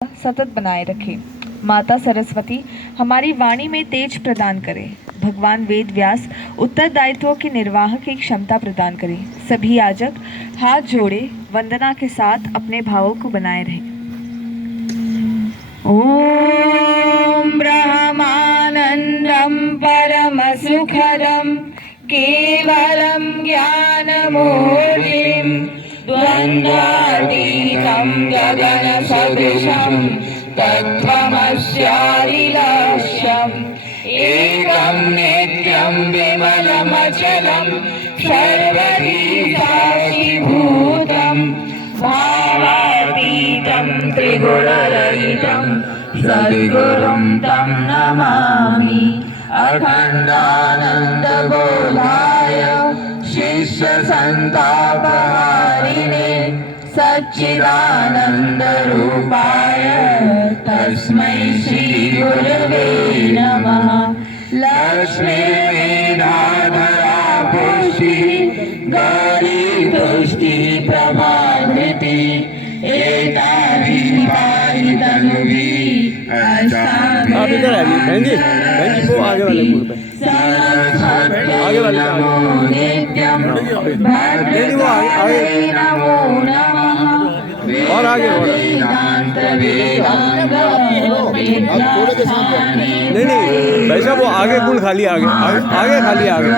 सतत बनाए रखे। माता सरस्वती हमारी वाणी में तेज प्रदान करे। भगवान वेद व्यास उत्तरदायित्वों के निर्वाह की क्षमता प्रदान करे। सभी याजक हाथ जोड़े वंदना के साथ अपने भावों को बनाए रहे। ओम ब्रह्मानंदम परम सुखदम केवलम ज्ञानमोहिम द्वंद्वातीतं गगन सदृशं तत्त्वमस्यादिलक्ष्यम् एकं नित्यं विमलमचलं सर्वधी साक्षीभूतं भावातीतं त्रिगुणरहितं सद्गुरुं तं नमामि। अखण्डानन्दबोधाय शिष्यसन्तापहारिणे सच्चिदानन्दरूपाय तस्मै श्रीगुरवे नमः। लक्ष्मीर्मेधाधरा पुष्टिः गौरी तुष्टिः प्रभावृति एताभिपादितनुभिः आप इधर आइए बहन जी वो आगे वाले पुल पे आगे वाले नहीं वो आगे और आगे नहीं वैसा वो आगे पुल खाली आगे आगे खाली आगे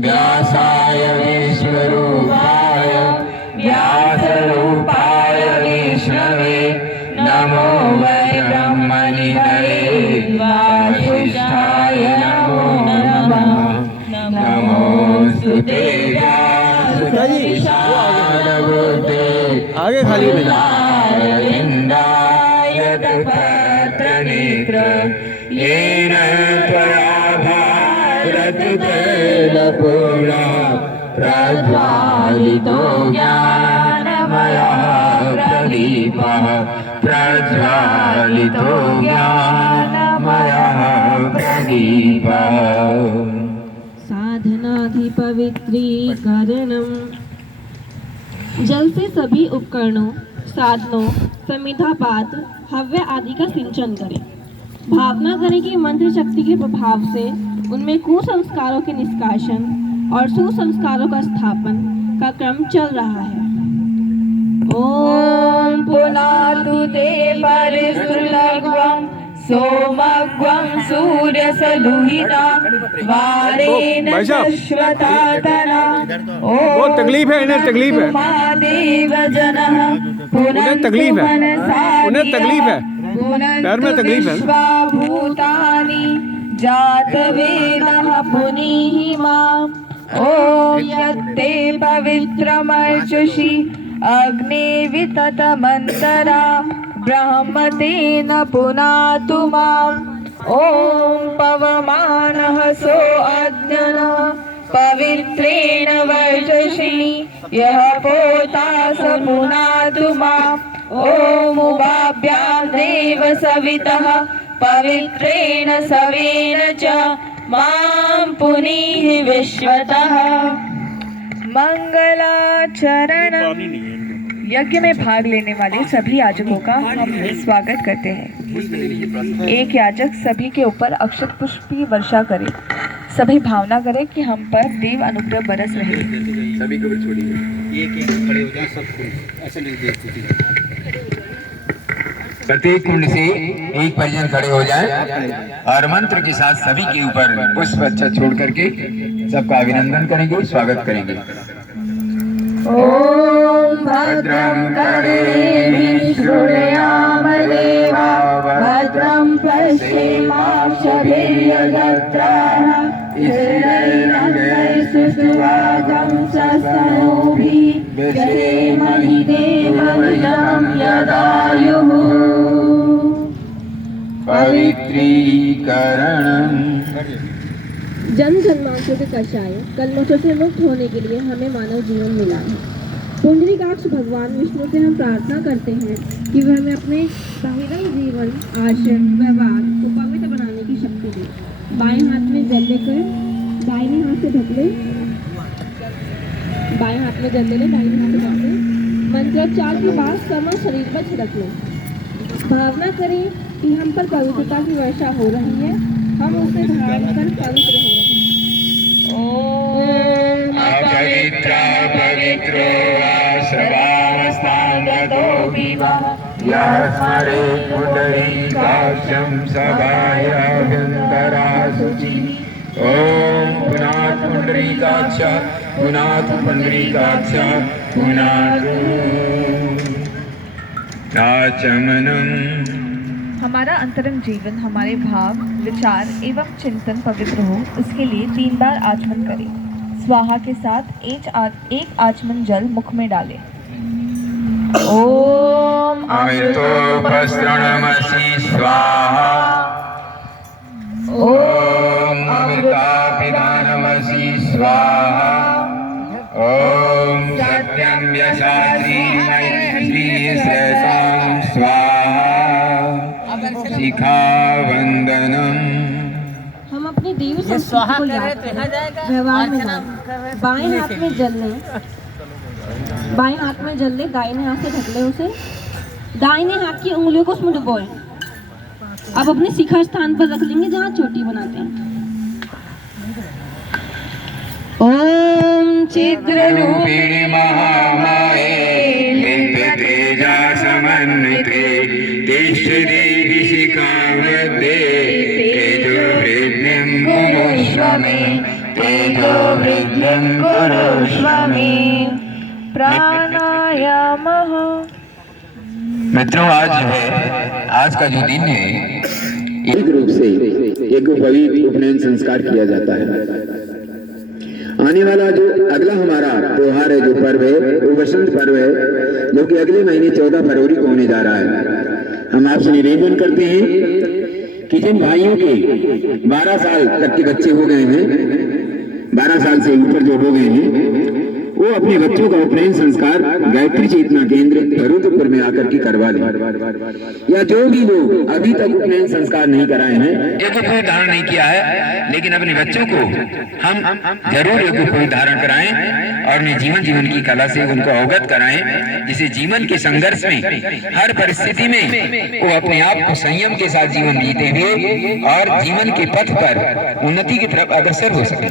व्यासाय विश्वरूपाय व्यासरूपाय विष्णवे नमो वै ब्रह्मनिधये वासिष्ठाय नमो नमः। नमोस्तुते आगे खाली पत्रनेत्र येन त्वया भारततैलपूर्णा प्रज्वालितो ज्ञानमयः प्रदीपः प्रज्वालितो ज्ञानमयः प्रदीपः। साधनाधिपवित्रीकरणम्। जल से सभी उपकरणों साधनों समिधा पात्र हव्य आदि का सिंचन करें। भावना करें कि मंत्र शक्ति के प्रभाव से उनमें कुसंस्कारों के निष्कासन और सुसंस्कारों का स्थापन का क्रम चल रहा है। ओम पुनातु ते परिसृलग्वं सोमग्वं सूर्यसदुहिता वारेण श्वतातना। बहुत तकलीफ है इन्हें तकलीफ है उन्हें तकलीफ है पैर में तकलीफ है। भूतानि जातवेदः पुनीः माम्। ओम यत्ते पवित्रमर्चषि अग्ने विततमन्तरा ब्रह्मतेन पुनातु माम्। ओम पवमानः सो अज्ञनः पवित्रेण वर्चषि यः पोता स पुनातु माम्। ओम उभाभ्यां देव सवितः पवित्रेण सवेन च मां पुनीः विश्वतः। मंगलाचरण। यज्ञ में भाग लेने वाले सभी याजकों का हम स्वागत करते हैं। एक याजक सभी के ऊपर अक्षत पुष्प की वर्षा करे। सभी भावना करें कि हम पर देव अनुग्रह बरस रहे। सभी को छोड़िए एक खड़े हो जाए सब ऐसे नहीं देखते। प्रत्येक कुंड से एक परिजन खड़े हो जाए और मंत्र के साथ सभी के ऊपर पुष्प अच्छा छोड़ करके सबका अभिनंदन करेंगे स्वागत करेंगे। ओम भद्रं कर्णेभिः शृणुयाम देवा भद्रं पश्येमाक्षभिर्यजत्राः स्थिरैरङ्गैस्तुष्टुवागं सस्तनूभिः व्यसेमहि देवहितं यदायुः। पवित्रीकरणम् जन्म जन्मांतरों के कषाय कलमशों से मुक्त होने के लिए हमें मानव जीवन मिला है। पुंडरीकाक्ष भगवान विष्णु से हम प्रार्थना करते हैं कि वह हमें अपने बहिरंग जीवन, आश्रम, व्यवहार को पवित्र बनाने की शक्ति दे। बाएं हाथ में जल लेकर दाहिने हाथ से ढक ले। बाएं हाथ में जल ले, दाहिने हाथ से ढक ले। मंत्रोच्चार के बाद समस्त शरीर पर छिड़क ले। भावना करें कि हम पर पवित्रता की वर्षा हो रही है, हम उसे धारण कर पवित्र हो रहे हैं। ओम अपवित्र पवित्रो वा सर्वावस्थांगतो विवाह यः स्मरे पुंडरीकाक्षं सभायाभ्यन्तरा शुचिः। ओम पुनात् पुंडरीकाक्ष पुनात् पुंडरीकाक्ष पुनात् आचमनम्। हमारा अंतरंग जीवन, हमारे भाव, विचार एवं चिंतन पवित्र हो, उसके लिए 3 बार आचमन करें। स्वाहा के साथ एक आचमन जल मुख में डालें। ओम अमृतोपसृणमसि स्वाहा। ओम अमृतापिदानमसि स्वाहा। ओम सत्यं व्यसाची मैत्री सहसां स्वाहा। शिखा वंदनम। हम अपनी देवी संस्कृति को याद करें, व्यवहार में लाएं। बाएं हाथ में जल लें, बाएं हाथ में जल ले, दाहिने हाथ से ढक ले उसे। दाहिने हाथ की उंगलियों को उसमें डुबोएं। अब अपने शिखर स्थान पर रख लेंगे जहाँ चोटी बनाते हैं। ओम चिद्रूपिणी महामाये नित्य तेजा समन्विते तिष्ठति देवी शिखावते तेजो वृद्धिं कुरुष्व मे तेजो वृद्धिं कुरुष्व मे। प्राणायामः। मित्रों, आज का जो दिन है, एक रूप से एक पवित्र उपनयन संस्कार किया जाता है। आने वाला जो अगला हमारा त्योहार है, जो पर्व है, वो वसंत पर्व है, जो कि अगले महीने 14 फरवरी को होने जा रहा है। हम आपसे निवेदन करते हैं कि जिन भाइयों के 12 साल तक के बच्चे हो गए हैं, 12 साल से ऊपर जो हो गए हैं, वो अपने बच्चों का उपनयन संस्कार गायत्री चेतना केंद्र रुद्रपुर में आकर के करवा लें। या जो भी लोग अभी तक उपनयन संस्कार नहीं कराए हैं, एक उपनयन धारण नहीं किया है, लेकिन अपने बच्चों को हम जरूर एक उपनयन धारण कराएं और उन्हें जीवन की कला से उनको अवगत कराएं, जिसे जीवन के संघर्ष में हर परिस्थिति में वो अपने आप को संयम के साथ जीवन जीते हुए और जीवन के पथ पर उन्नति की तरफ अग्रसर हो सके।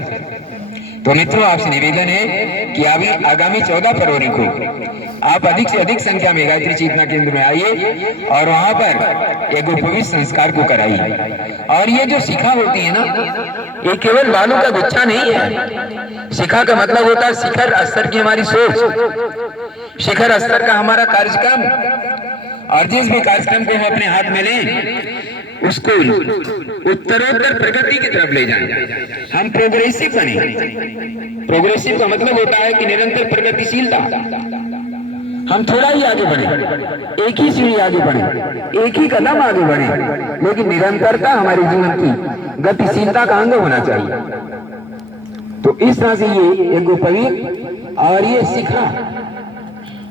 तो मित्रों, आपसे निवेदन है कि अभी आगामी 14 फरवरी को आप अधिक से अधिक संख्या में गायत्री चेतना केंद्र में आइए और वहां पर एक पवित्र संस्कार को कराइए। और ये जो शिखा होती है ना, ये केवल बालों का गुच्छा नहीं है। शिखा का मतलब होता है शिखर स्तर की हमारी सोच, शिखर स्तर का हमारा कार्यक्रम। और जिस भी कार्यक्रम को हम अपने हाथ में लें, उसको उत्तरोत्तर प्रगति की तरफ ले जाएं। हम प्रोग्रेसिव बने। प्रोग्रेसिव का मतलब होता है कि निरंतर प्रगतिशीलता। हम थोड़ा ही आगे बढ़े, एक ही सीढ़ी आगे बढ़े, एक ही कदम आगे बढ़े, लेकिन निरंतरता हमारे जीवन की गतिशीलता का अंग होना चाहिए। तो इस तरह से ये एक पवित्र और ये शिखा,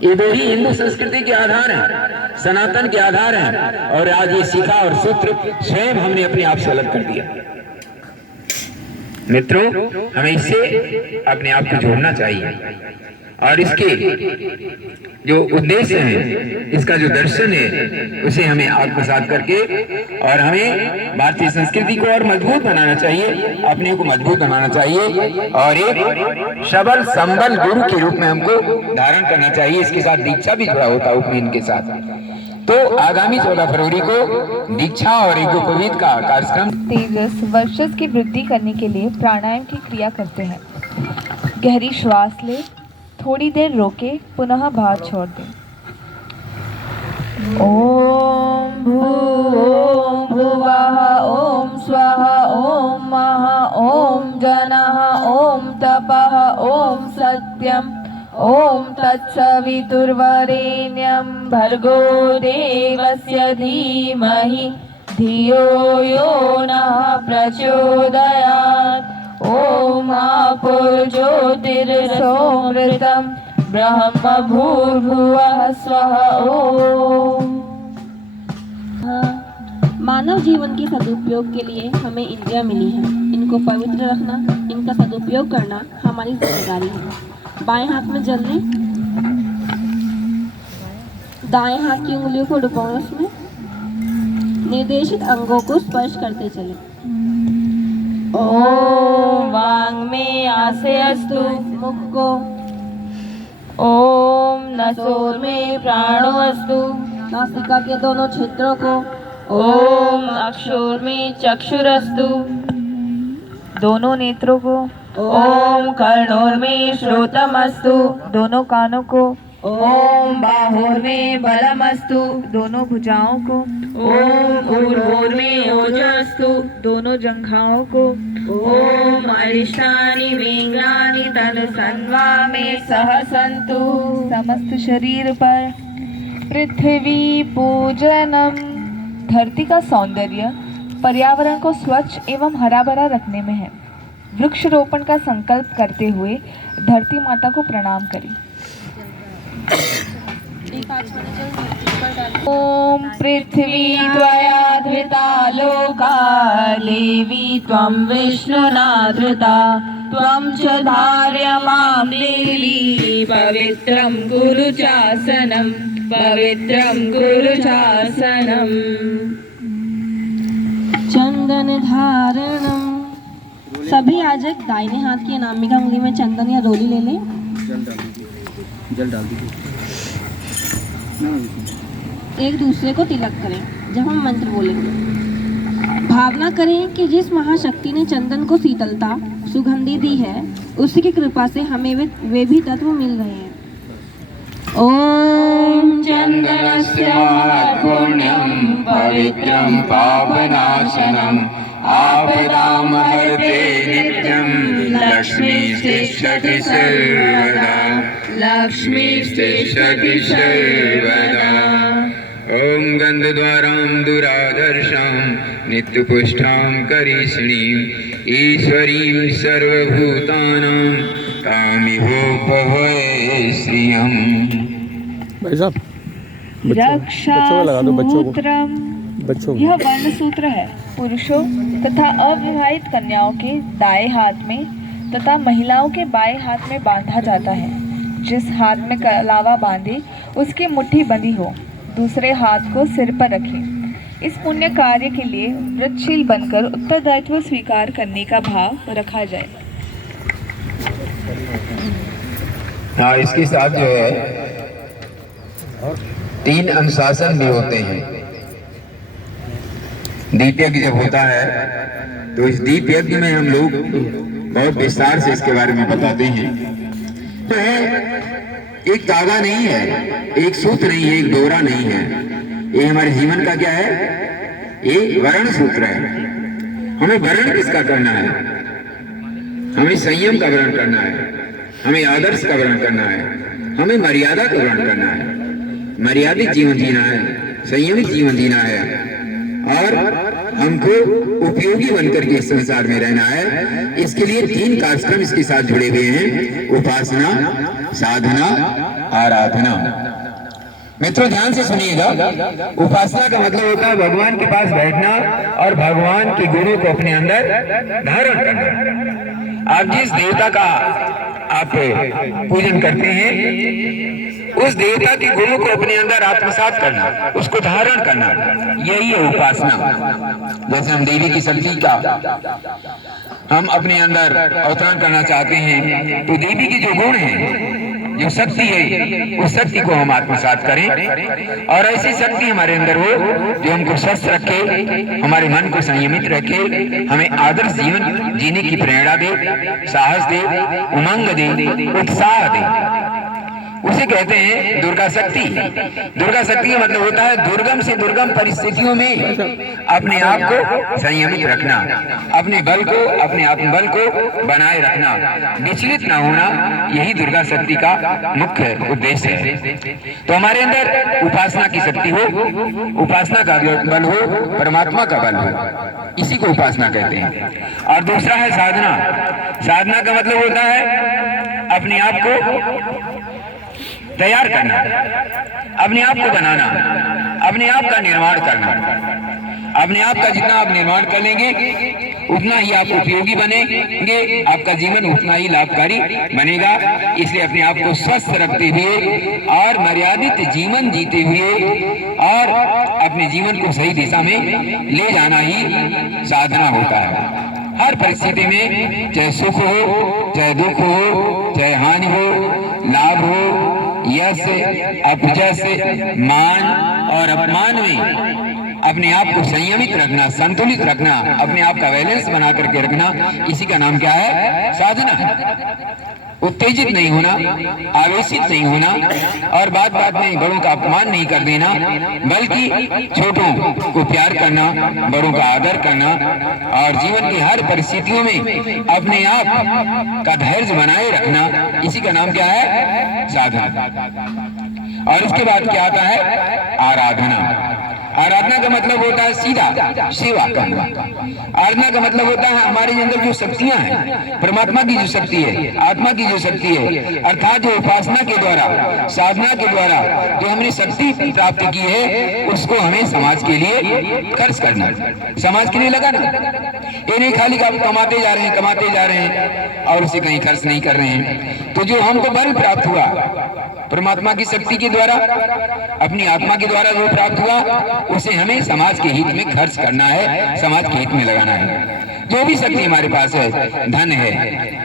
ये दो ही हिंदू संस्कृति के आधार हैं, सनातन के आधार हैं। और आज ये शिखा और सूत्र स्वयं हमने अपने आप से अलग कर दिया। मित्रों, हमें इससे अपने आप को जोड़ना चाहिए और इसके जो उद्देश्य है, इसका जो दर्शन है, उसे हमें आत्मसात करके और हमें भारतीय संस्कृति को और मजबूत बनाना चाहिए, अपने को मजबूत बनाना चाहिए और एक सबल संबल गुरु के रूप में हमको धारण करना चाहिए। इसके साथ दीक्षा भी जुड़ा होता है उपनयन के साथ। तो आगामी 14 फरवरी को दीक्षा और एक पवित्र का कार्यक्रम। तेजस वर्चस्व की वृद्धि करने के लिए प्राणायाम की क्रिया करते हैं। गहरी श्वास ले, थोड़ी देर रोके, पुनः बाहर छोड़ दें। ओम भुवः ओम स्वाहा ओम महा ओम जनः ओम तपः ओम सत्यम ओम तत्सवितुर्वरेण्यं भर्गो देवस्य धीमहि धियो यो नः प्रचोदयात्। ओम आपो ज्योतिर्सोमृतम ब्रह्म भूर्भुवः स्वः ओम। मानव जीवन के सदुपयोग के लिए हमें इंद्रियां मिली हैं। इनको पवित्र रखना, इनका सदुपयोग करना हमारी जिम्मेदारी है। बाएं हाथ में जल लें, दाएं हाथ की उंगलियों को डुबाएं, उसमें निर्देशित अंगों को स्पर्श करते चलें। ओम वांग में आसे अस्तु, मुख को, ओम नसोर में प्राणो अस्तु, नासिका के दोनों क्षेत्रों को, ओम अक्षोर में चक्षुरस्तु, दोनों नेत्रों को, ओम कर्णोर में श्रोतमस्तु, दोनों कानों को, ओम बाहोर में बलमस्तु, दोनों भुजाओं को, ओम ऊर्ध्वोर में ओजस्तु, दोनों जंघाओं को, ओम अरिष्टानि मेंगलानि तनु सन्वा में सहसंतु, समस्त शरीर पर पृथ्वी पूजनम। धरती का सौंदर्य पर्यावरण को स्वच्छ एवं हरा भरा रखने में है। वृक्षरोपण का संकल्प करते हुए धरती माता को प्रणाम करें। ओम पृथ्वी त्वया धृता लोका देवी त्वं विष्णुना धृता त्वं च धार्यमां देवी पवित्रं कुरु चासनं पवित्रं कुरु चासनं। चंदन धारणम। सभी याजक दाहिने हाथ की अनामिका उंगली में चंदन या रोली ले लें। जल डाल दीजिए। एक दूसरे को तिलक करें जब हम मंत्र बोलेंगे। भावना करें कि जिस महाशक्ति ने चंदन को शीतलता सुगंधि दी है, उसी की कृपा से हमें वे भी तत्व मिल रहे हैं। ओम चंदनस्य पुण्यं पवित्रं पापनाशनम् आपदामहर्ते नित्यं लक्ष्मीस्तिष्ठति सर्वदा लक्ष्मीस्तिष्ठति सर्वदा। ॐ गन्धद्वारां दुराधर्षां नित्यपुष्टां करीषिणीं ईश्वरीं सर्वभूतानां तामिहो भवे श्रियम्। भाई साहब बच्चों को लगा दो, बच्चों को। यह वर्ण सूत्र है। पुरुषों तथा अविवाहित कन्याओं के दाएं हाथ में तथा महिलाओं के बाएं हाथ में बांधा जाता है। जिस हाथ में कलावा बांधे उसकी मुट्ठी बंधी हो, दूसरे हाथ को सिर पर रखें। इस पुण्य कार्य के लिए व्रतशील बनकर उत्तरदायित्व स्वीकार करने का भाव रखा जाए। हाँ, इसके साथ जो है 3 अनुशासन भी होते हैं। दीप यज्ञ जब होता है तो इस दीप यज्ञ में हम लोग बहुत विस्तार से इसके बारे में बताते हैं। तो एक तागा नहीं है, एक सूत्र नहीं है, एक डोरा नहीं है। ये हमारे जीवन का क्या है? ये वर्ण सूत्र है। हमें वर्ण किसका करना है? हमें संयम का वर्ण करना है, हमें आदर्श का वर्ण करना है, हमें मर्यादा का वर्ण करना है। मर्यादित जीवन जीना है, संयमित जीवन जीना है और हमको उपयोगी बनकर के इस संसार में रहना है। इसके लिए 3 कार्यक्रम इसके साथ जुड़े हुए हैं: उपासना, साधना, आराधना। मित्रों ध्यान से सुनिएगा। उपासना का मतलब होता है भगवान के पास बैठना और भगवान के गुणों को अपने अंदर धारण करना। आप जिस देवता का आप पूजन करते हैं, उस देवता के गुणों को अपने अंदर आत्मसात करना, उसको धारण करना, यही है उपासना। जैसे हम देवी की शक्ति का हम अपने अंदर अवतरण करना चाहते हैं, तो देवी के जो गुण हैं, जो शक्ति है, उस शक्ति को हम आत्मसात करें और ऐसी शक्ति हमारे अंदर हो जो हमको स्वस्थ रखे, हमारे मन को संयमित रखे, हमें आदर्श जीवन जीने की प्रेरणा दे, साहस दे, उमंग दे, उत्साह दे। उसे कहते हैं दुर्गा शक्ति। दुर्गा शक्ति का मतलब होता है दुर्गम से दुर्गम परिस्थितियों में अपने आप को संयमित रखना, अपने बल को, अपने आत्मबल को बनाए रखना, विचलित ना होना, यही दुर्गा शक्ति का मुख्य उद्देश्य है। तो हमारे अंदर उपासना की शक्ति हो, उपासना का बल हो, परमात्मा का बल हो, इसी को उपासना कहते हैं। और दूसरा है साधना। साधना का मतलब होता है अपने आप को तैयार करना, अपने आप को बनाना, अपने आप का निर्माण करना। अपने आप का जितना आप निर्माण कर लेंगे उतना ही आप उपयोगी बनेंगे, आपका जीवन उतना ही लाभकारी बनेगा। इसलिए अपने आप को स्वस्थ रखते हुए और मर्यादित जीवन जीते हुए और अपने जीवन को सही दिशा में ले जाना ही साधना होता है। हर परिस्थिति में, चाहे सुख हो, चाहे दुख हो, चाहे हानि हो, लाभ हो, यश, अपयश, मान और अपमान में अपने आप को संयमित रखना, संतुलित रखना, अपने आप का बैलेंस बना करके रखना, इसी का नाम क्या है? साधना। उत्तेजित नहीं होना, आवेशित नहीं होना और बात बात में बड़ों का अपमान नहीं कर देना, बल्कि छोटों को प्यार करना, बड़ों का आदर करना और जीवन की हर परिस्थितियों में अपने आप का धैर्य बनाए रखना, इसी का नाम क्या है? साधना। और इसके बाद क्या आता है? आराधना। आराधना का मतलब होता है सीधा सेवा करना। आराधना का मतलब होता है हमारे अंदर जो शक्तियां हैं, परमात्मा की जो शक्ति है, आत्मा की जो शक्ति है, अर्थात जो उपासना के द्वारा, साधना के द्वारा जो हमने शक्ति प्राप्त की है, उसको हमें समाज के लिए खर्च करना, समाज के लिए लगाना। ये नहीं खाली आप कमाते जा रहे हैं और उसे कहीं खर्च नहीं कर रहे हैं। तो जो हमको बल प्राप्त हुआ परमात्मा की शक्ति के द्वारा, अपनी आत्मा के द्वारा जो प्राप्त हुआ, उसे हमें समाज के हित में खर्च करना है, समाज के हित में लगाना है। जो भी शक्ति हमारे पास है, धन है,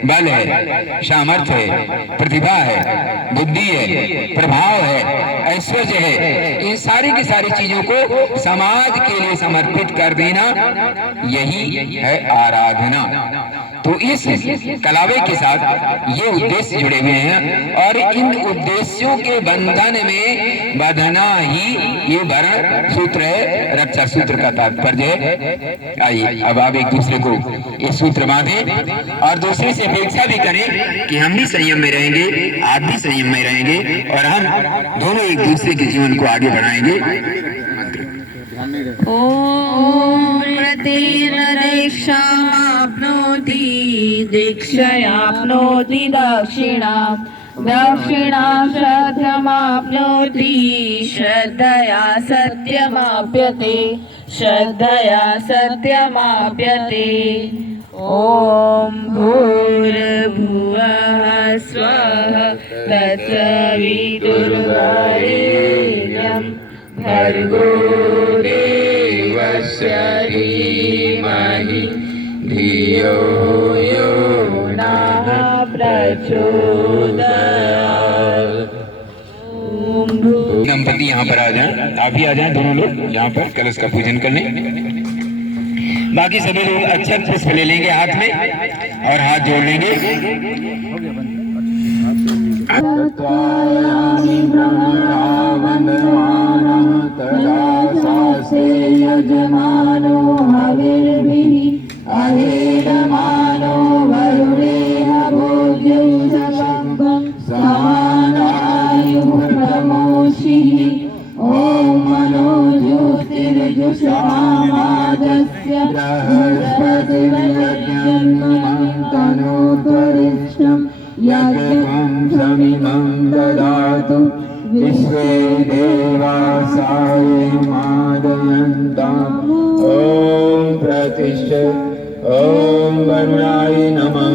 बल है, सामर्थ्य है, प्रतिभा है, बुद्धि है, प्रभाव है, ऐश्वर्य है, इन सारी की सारी चीजों को समाज के लिए समर्पित कर देना, यही है आराधना। तो इस कलावे के साथ ये उद्देश्य जुड़े हुए हैं और इन उद्देश्यों के बंधन में बंधना ही ये वर्ण सूत्र है, रक्षा सूत्र का तात्पर्य है। आइए अब आप एक दूसरे को ये सूत्र बांधें और दूसरे से अपेक्षा भी करें कि हम भी संयम में रहेंगे, आप भी संयम में रहेंगे और हम दोनों एक दूसरे के जीवन को आगे बढ़ाएंगे। ॐ प्रतिरक्षाप्नोति दीक्षयाप्नोति दक्षिणां दक्षिणां श्रद्धमाप्नोति श्रद्धया सत्यमाप्यते श्रद्धया सत्यमाप्यते। ॐ भूर्भुवः स्वः तत्सवितुर्वरेण्यं भर्गो देवस्य धीमहि धियो यो नः प्रचोदयात्। दंपति यहाँ पर आ जाएं, आप भी आ जाएं, दोनों लोग यहाँ पर कलश का पूजन करने। बाकी सभी लोग अक्षत पुष्प ले लेंगे हाथ में और हाथ जोड़ लेंगे। यजमानो हविर्भिः अहेदमानो वरुणेन भोज्यं सकम्भं समानायुः प्रमोषिः। ॐ मनो ज्योतिर्जुषमामादस्य बृहस्पतिर्यज्ञन्मन्तनोत्तरिष्ठं यज्ञं समिमं ददातु विश्वे देवासाय मादयन्ताम्। ॐ प्रतिष्ठ। ॐ वरुणाय नमः।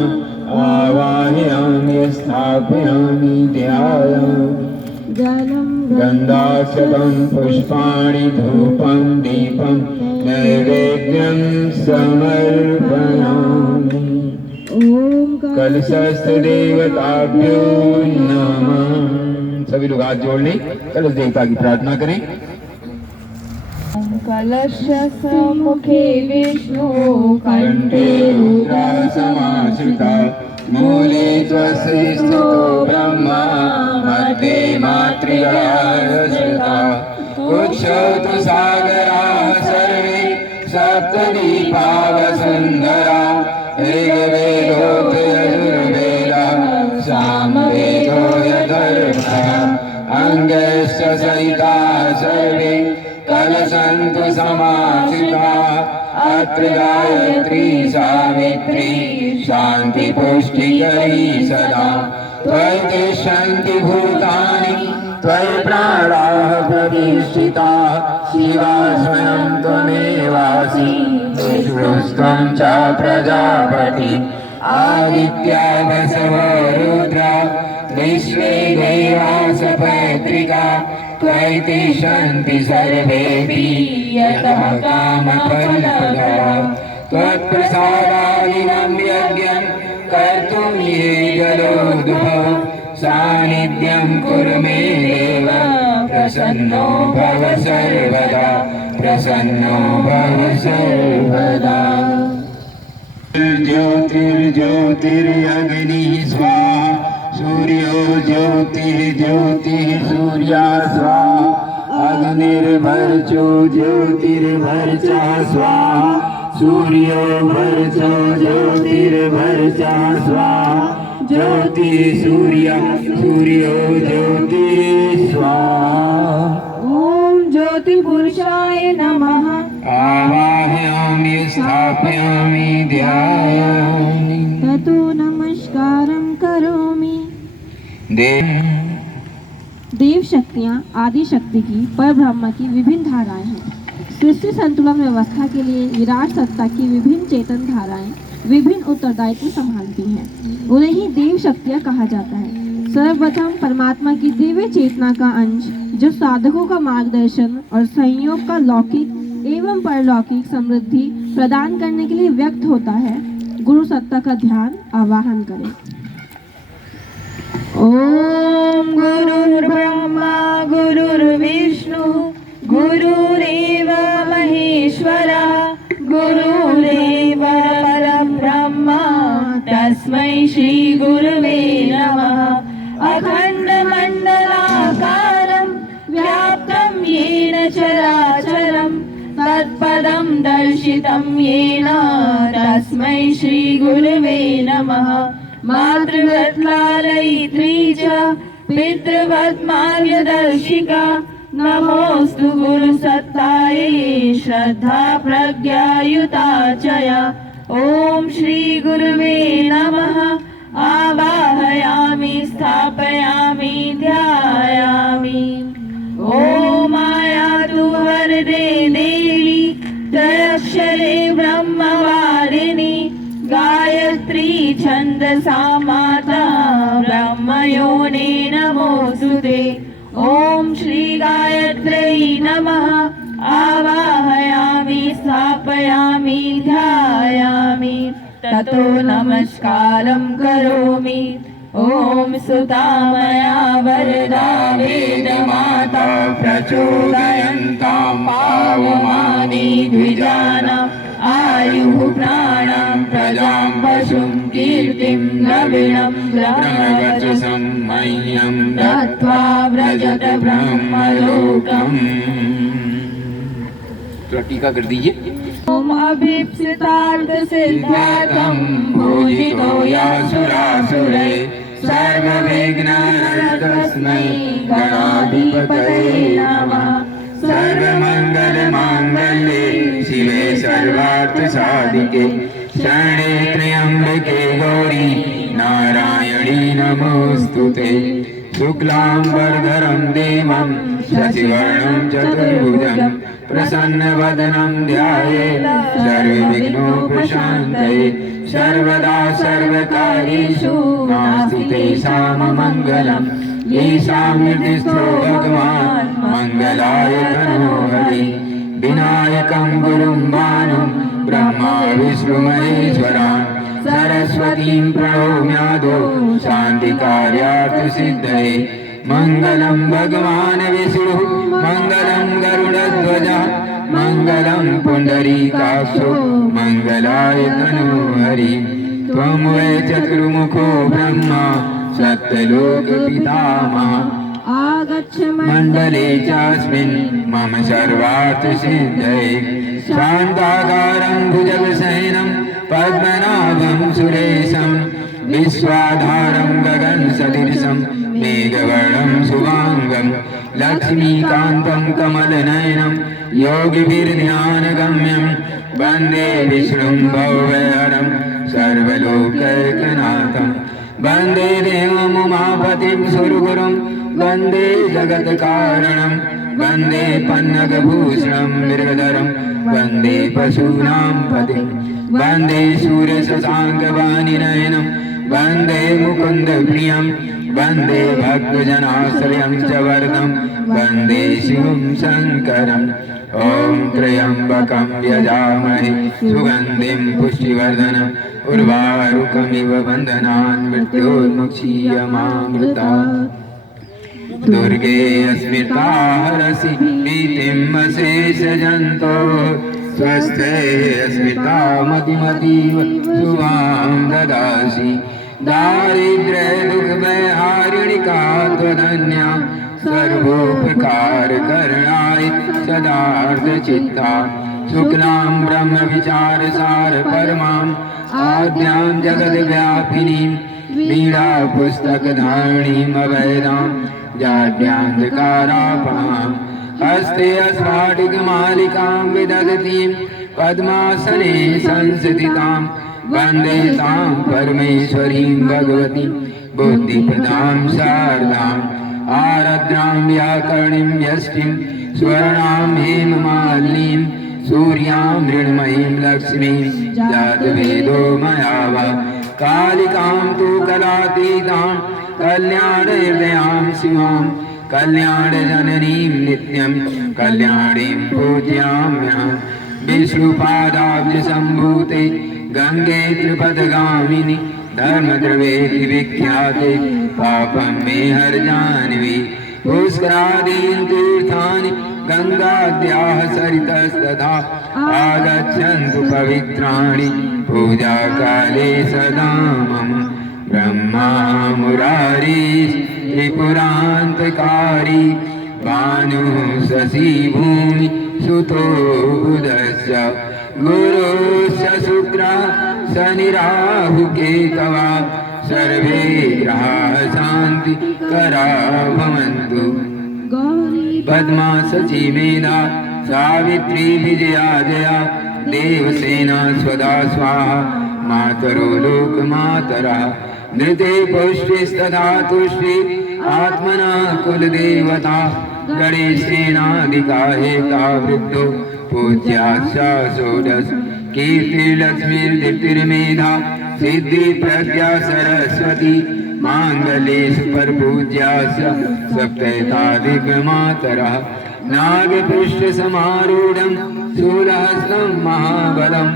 आवाहयामि स्थापयामि ध्यायामि। गन्धाक्षतं पुष्पाणि धूपं दीपं नैवेद्यं समर्पयामि। कलशस्थ देवताभ्यो नमः। सभी लोग हाथ जोड़ लें, कलश देवता की प्रार्थना करें। कलश सम्मुखे विष्णु कंठे रुद्रा समाश्रिता मूले त्वस्य स्थितो ब्रह्मा मध्ये मातृगणा कुक्षोतु सागराः सर्वे सप्तद्वीपा वसुन्धरा ऋग्वेदोऽथ यजुर्वेदः सामवेदो यथर्वणः अङ्गश्च सहिताः सर्वे कलशन्तु समाश्रिताः अत्र गायत्री सावित्री शान्तिपुष्टिकरी सदा त्वयि तिष्ठन्ति भूतानि त्वयि प्राणाः प्रतिष्ठिताः शिवा स्वयं त्वमेवासि विष्णुस्त्वं च प्रजापति आदित्या वसवो रुद्रा विश्वे देवा सपत्रिका त्वयि तिष्ठन्ति सर्वेऽपि यतः कामफलप्रदा त्वत्प्रसादादिनं यज्ञं कर्तुं ये जलोद्भव सान्निध्यं कुरु मे देव प्रसन्नो भव सर्वदा प्रसन्नो भव सर्वदा ज्योतिर्ज्योतिर्यग्निः स्वाहा सूर्यो ज्योतिर्ज्योतिः सूर्या स्वाहा अग्निर्भर्चो ज्योतिर्भर्चा स्वाहा सूर्यो भर्चो ज्योतिर्भर्चा स्वाहा ज्योति सूर्य सूर्यो ज्योति स्वाहा ओम ज्योति पुरुषाय नमः। आवाहयामि स्थापयामि ध्यायामि ततो नमस्कारं करोमि। देव शक्तियाँ आदि शक्ति की पर ब्रह्म की विभिन्न धाराएं हैं। सृष्टि संतुलन व्यवस्था के लिए विराट सत्ता की विभिन्न चेतन धाराएं विभिन्न उत्तरदायित्व संभालती हैं। उन्हें ही देव शक्तियाँ कहा जाता है। सर्वप्रथम परमात्मा की दिव्य चेतना का अंश जो साधकों का मार्गदर्शन और संयोग का लौकिक एवं परलौकिक समृद्धि प्रदान करने के लिए व्यक्त होता है। गुरु सत्ता का ध्यान आवाहन करें। ओम गुरुर्ब्रह्मा गुरुर्विष्णु गुरुरेव महेश्वरा गुरुरेव परब्रह्म तस्मै श्री गुरुवे नमः। अखण्डमण्डलाकारं व्याप्तं येन चराचरं तत्पदं दर्शितं येन तस्मै श्री गुरुवे नमः। मातृवत् लालयित्री च पितृवत् मार्गदर्शिका नमोस्तु गुरुसत्तायै श्रद्धा प्रज्ञायुता च या। ओम श्री गुरुवे नमः। आवाहयामि स्थापयामि ध्यायामि। ओम आयातु वरदे देवी त्रयक्षरे ब्रह्मवारिणि गायत्री छन्दसा माता ब्रह्मयोने नमोस्तुते। ओम श्री गायत्र्यै नमः। आवाहयामि स्थापयामि ध्यायामि ततो नमस्कारं करोमि। ओम सुतामया वरदा वेदमाता प्रचोदयन्तां पावमानि द्विजानाम् आयुः प्राणं प्रजां पशुं कीर्तिं द्रविणं ब्रह्मवचसं मह्यं दत्त्वा व्रजत ब्रह्मलोकम्। थोड़ा टीका कर दीजिए। ओम अभीप्सितार्थ सिद्धार्थं पूजितो यासुरासुरे सर्वविघ्नहरस्तस्मै गणाधिपतये नमः। सर्वमङ्गलमाङ्गल्ये शिवे सर्वार्थसाधिके शरणे त्र्यम्बके गौरी नारायणी नमोऽस्तुते। शुक्लाम्बरधरं देवं शशिवर्णं चतुर्भुजं प्रसन्नवदनं ध्यायेत् सर्वविघ्नोपशान्तये। सर्वदा सर्वकार्येषु नास्ति तेषाममङ्गलं येषां निर्दिष्टो भगवान् मङ्गलाय तनोहरि। विनायकं गुरुं भानुं ब्रह्मा विष्णुमहेश्वरान् सरस्वतीं प्रणौम्यादो शान्तिकार्यार्थसिद्धये। मङ्गलं भगवान् विष्णुः मङ्गलं गरुडध्वजः मङ्गलं पुण्डरीकाक्षो मङ्गलाय तनोहरि। त्वं वै चतुर्मुखो ब्रह्मा सत्यलोकपितामहः आगच्छ मण्डले चास्मिन् मम सर्वार्थसिद्धये शान्ताकारं भुजगशयनं पद्मनाभं सुरेशं विश्वाधारं गगनसदृशं मेघवर्णं शुभाङ्गं लक्ष्मीकान्तं कमलनयनं योगिभिर्ध्यानगम्यं वन्दे विष्णुं भवभयहरं सर्वलोकैकनाथं वन्दे देवम् उमापतिं सुरगुरुं वन्दे जगत्कारणं वन्दे पन्नगभूषणं मृगधरं वन्दे पशूनां पतिं वन्दे सूर्यशशाङ्कवाणिनयनं वन्दे मुकुन्दप्रियं वन्दे भक्तजनाश्रयं च वरदं वन्दे शिवं शङ्करम् ॐ त्र्यम्बकं यजामहे सुगन्धिं पुष्टिवर्धनम् उर्वारुकमिव बन्धनान् मृत्योर्मुक्षीयमामृतात् दुर्गे अस्मिता हरसि भीतिम् अशेषजन्तो स्वस्थे अस्मिता मतिमतीव शुभां ददासि दारिद्र्य दुःखभयहारिणिका त्वदन्या सर्वोपकारकरणाय सदार्धचित्ता शुक्लां ब्रह्मविचारसार परमाम् आद्यां जगद्व्यापिनीं वीणापुस्तकधारिणीम् अवैधां जाड्यान्धकारापहां हस्ते स्फाटिकमालिकां विदधतीं पद्मासने संस्थितां वन्दे तां परमेश्वरीं भगवतीं बुद्धिप्रदां शारदाम् आरद्रां व्याकरणीं यष्टिं स्वर्णां हेममालिनीं सूर्यां मृण्मयीं लक्ष्मीं जातवेदो मया वा कालिकां तु कलातीतां कल्याणहृदयां शिवां कल्याणजननीं नित्यं कल्याणीं पूजयाम्यहं विष्णुपादाब्जसम्भूते गंगे त्रिपदगामिनि धर्मद्रवेति विख्याते पापं मे हर जाह्नवी पुष्करादीन् तीर्थानि गंगाद्याः सरितस्तथा आगच्छन्तु पवित्राणि पूजाकाले सदा मम ब्रह्मा मुरारी त्रिपुरान्तकारी भानुः शशि भूमि सुतो बुधस्य गुरुश्च शुक्रः शनिराहु केतवा सर्वे ग्रहाः शान्तिकरा भवन्तु पद्मा सची मेधा सावित्री विजया जया देवसेना स्वदा स्वाहा मातरो लोकमातरः नृते पुष्टिस्तथा तुष्टि आत्मना कुलदेवता गणेशेनाधिका हेता वृद्धो पूज्याशा षोडश कीर्तिर्लक्ष्मीर्दीप्तिर्मेधा सिद्धि प्रज्ञा सरस्वती माङ्गल्येषु परपूज्याश्च सप्तैताधिकमातरः नागपृष्ठसमारूढं शूलहस्तं महाबलं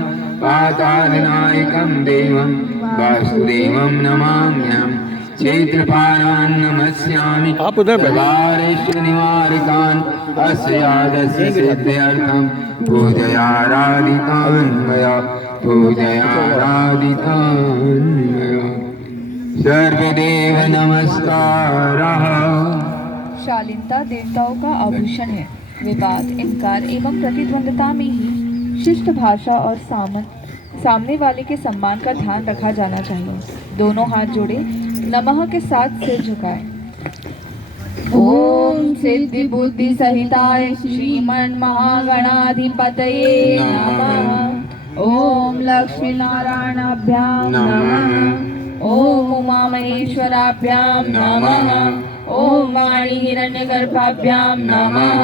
पातालनायकं देवं वासुदेवं नमाम्यहं क्षेत्रपालान् नमस्यामि आप उधर बैठो। वारिष्ठ निवारिकान् अस्यादस्य सिद्ध्यर्थं पूजयाराधितान् मया सर्वदेव नमस्कारः। शालीनता देवताओं का आभूषण है। विवाद, इनकार एवं प्रतिद्वंदता में ही शिष्ट भाषा और सामने वाले के सम्मान का ध्यान रखा जाना चाहिए। दोनों हाथ जोड़े नमः के साथ सिर झुकाए। ओम सिद्धि बुद्धि सहिताय श्रीमन महागणाधिपतये नमः। ओम लक्ष्मी नारायणाभ्यां नमः। ओम उमा महेश्वराभ्यां नमः। ओम वाणी हिरण्यगर्भाभ्यां नमः।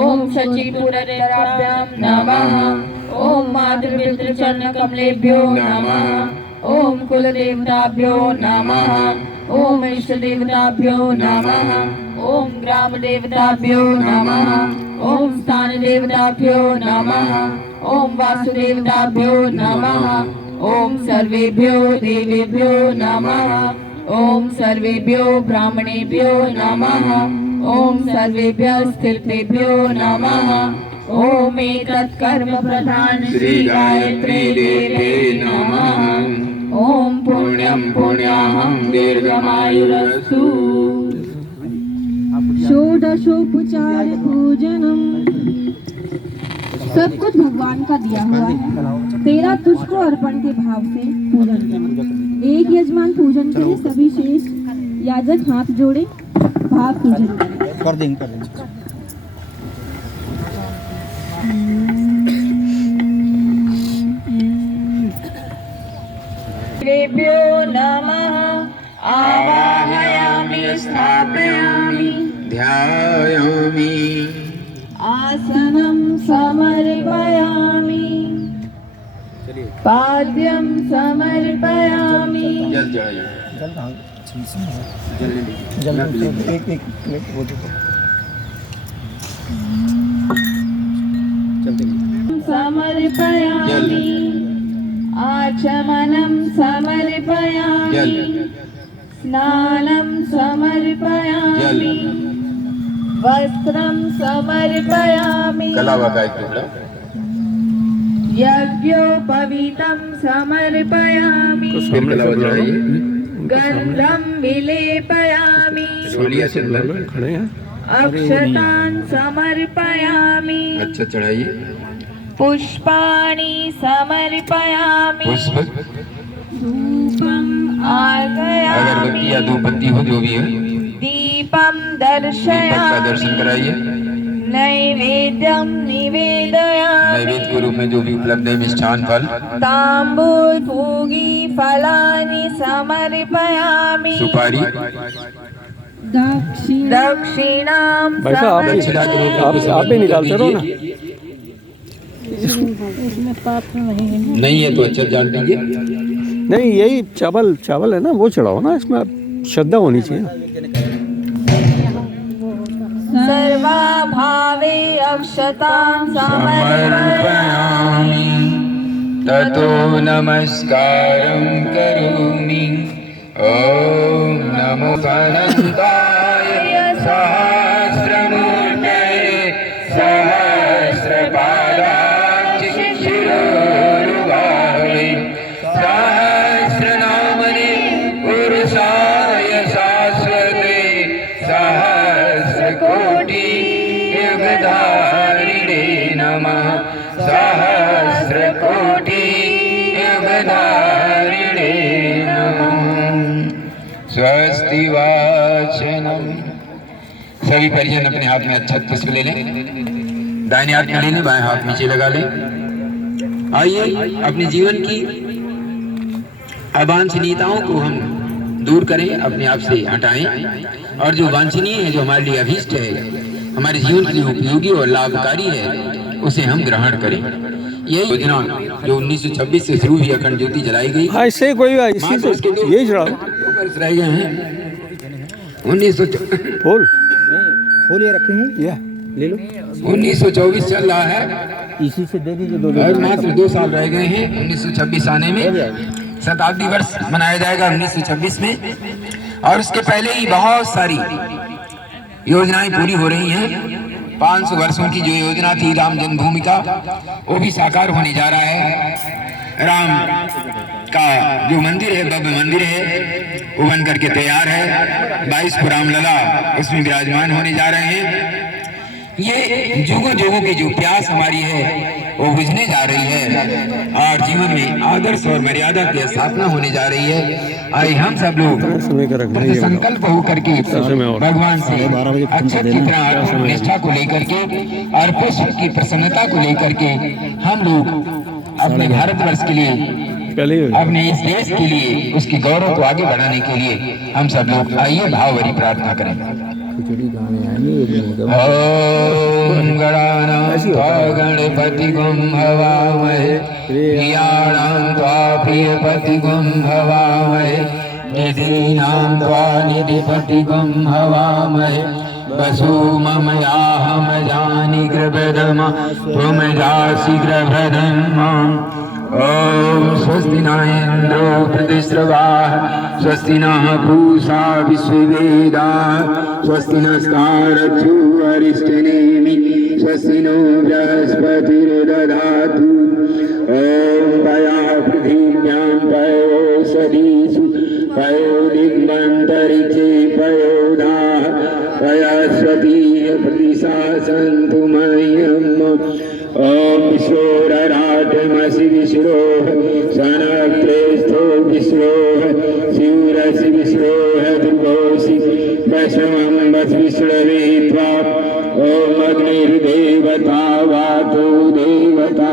ओम शचीपुरराभ्यां नमः। ओम मातृपितृचरण कमलेभ्यो नमः। ओम कुलदेवताभ्यो नमः। ओम इष्टदेवताभ्यो नमः। ओम ग्राम देवताभ्यो नमः। ओम स्थान देवताभ्यो नमः। ओम वासुदेवताभ्यो नमः। ओम सर्वेभ्यो देवेभ्यो नमः। ओम सर्वेभ्यो ब्राह्मणेभ्यो नमः। ओम सर्वेभ्यः स्थितेभ्यो नमः। ओम एतत्कर्म प्रधान श्री गायत्री देवे नमः। ओम पुण्यं पुण्याहं दीर्घमायुरस्तु। षोडशोपचार पूजनम। सब कुछ भगवान का दिया हुआ है, तेरा तुझको अर्पण के भाव से पूजन करें। एक यजमान पूजन के लिए सभी शेष याजक हाथ जोड़े भाव पूजन करें। कर देंगे। देवेभ्यो नमः आवाहयामि स्थापयामि ध्यायामि आसनं समर्पयामि पाद्यं समर्पयामि जल चढ़ाइए एक प्लेट वो दे दो। समर्पयामि आचमनं समर्पयामि स्नानं समर्पयामि वस्त्रं समर्पयामि कलावा का एक टुकड़ा यज्ञोपवीतं समर्पयामि फिर कलावा चढ़ाइए गन्धं विलेपयामि छोड़िए से खड़े हैं। अक्षतान् समर्पयामि अच्छा चढ़ाइए पुष्पाणि समर्पयामि पुष्प धूपम् अगरबत्ती या आगयामि धूपबत्ती हो जो भी है दीपं दीपक का दर्शन दर्शयामि कराइए नैवेद्यं निवेदयामि नैवेद्य के रूप में जो भी उपलब्ध है मिष्ठान फल ताम्बूल पूगी फलानि समर्पयामि सुपारी दक्षिणां भाई साहब दक्षिणा के रूप में आप भी निकालते रहो ना। नहीं है तो अच्छा जान दीजिए नहीं यही चावल चावल है ना, वो चढ़ाओ ना, इसमें श्रद्धा होनी चाहिए। सर्वाभावे अक्षतां समर्पयामि ततो नमस्कारं करोमि ॐ नमो अनन्ताय सहस्रमूर्ते सहस्रपादाब्ज शिरोरुबावे सहस्रनामने पुरुषाय शाश्वते सहस्रकोटि युगधारिणे नमः सहस्रकोटि युगधारिणे नमः स्वस्ति वाचनम। सभी परिजन अपने हाथ में अच्छा पुष्प ले लें, दाहिने हाथ में ले लें, बाएं हाथ नीचे लगा लें। आइए अपने जीवन की अवांछनीयताओं को हम दूर करें, अपने आप से हटाएं और जो वांछनीय है, जो हमारे लिए अभीष्ट है, हमारे जीवन के लिए उपयोगी और लाभकारी है, उसे हम ग्रहण करें। यही योजना जो 1926 से शुरू हुई अखंड ज्योति जलाई गई, हाँ इससे कोई इसी से यही चढ़ाओ। 2 वर्ष रह गए हैं 1924 फूल ये रखे हैं, ये ले लो। 1924 चल रहा है इसी से दे दीजिए 2 और मात्र 2 साल रह गए हैं 1926 आने में। शताब्दी वर्ष मनाया जाएगा 1926 में और उसके पहले ही बहुत सारी योजनाएं पूरी हो रही हैं। 500 वर्षों की जो योजना थी राम जन्मभूमि का, वो भी साकार होने जा रहा है। राम का जो मंदिर है, भव्य मंदिर है, वो बन करके तैयार है। 22 को रामलला उसमें विराजमान होने जा रहे हैं। ये जुगों जुगों की जो प्यास हमारी है वो बुझने जा रही है और जीवन में आदर्श और मर्यादा की स्थापना होने जा रही है। आइए हम सब लोग संकल्प होकर के भगवान से अक्षत की तरह निष्ठा को लेकर के और पुष्प की प्रसन्नता को लेकर के हम लोग अपने भारतवर्ष के लिए, अपने इस देश के लिए, उसके गौरव को आगे बढ़ाने के लिए हम सब लोग आइए भावभरी प्रार्थना करें। ओम गणपतिगुं हवामहे प्रियाणां त्वा प्रियपतिगुं हवामहे निधीनां त्वा निधिपतिगुं हवामहे वसु मम याहम जानि गृभदम त्वं जासि गृभदम्। ओम स्वस्ति न इंद्रो प्रतिस्रवाः स्वस्ति नः पूषा विश्ववेदाः स्वस्ति नस्तारक्षो अरिष्टनेमि स्वस्ति नो बृहस्पतिर्दधातु। ओम पया पृथिव्यां पयो सदीषु पयो दिग्मन्तरिक्षे पयोधाः पयस्वति शासन्तु मह्यम् ॐ विश्वोरराटमसि विश्रोः सनक्रेस्थो विश्रोः शिवरसि विश्रोः दुर्गोषि वशमं वस्विश्रवेत्वा ॐ अग्निर्देवता वातो देवता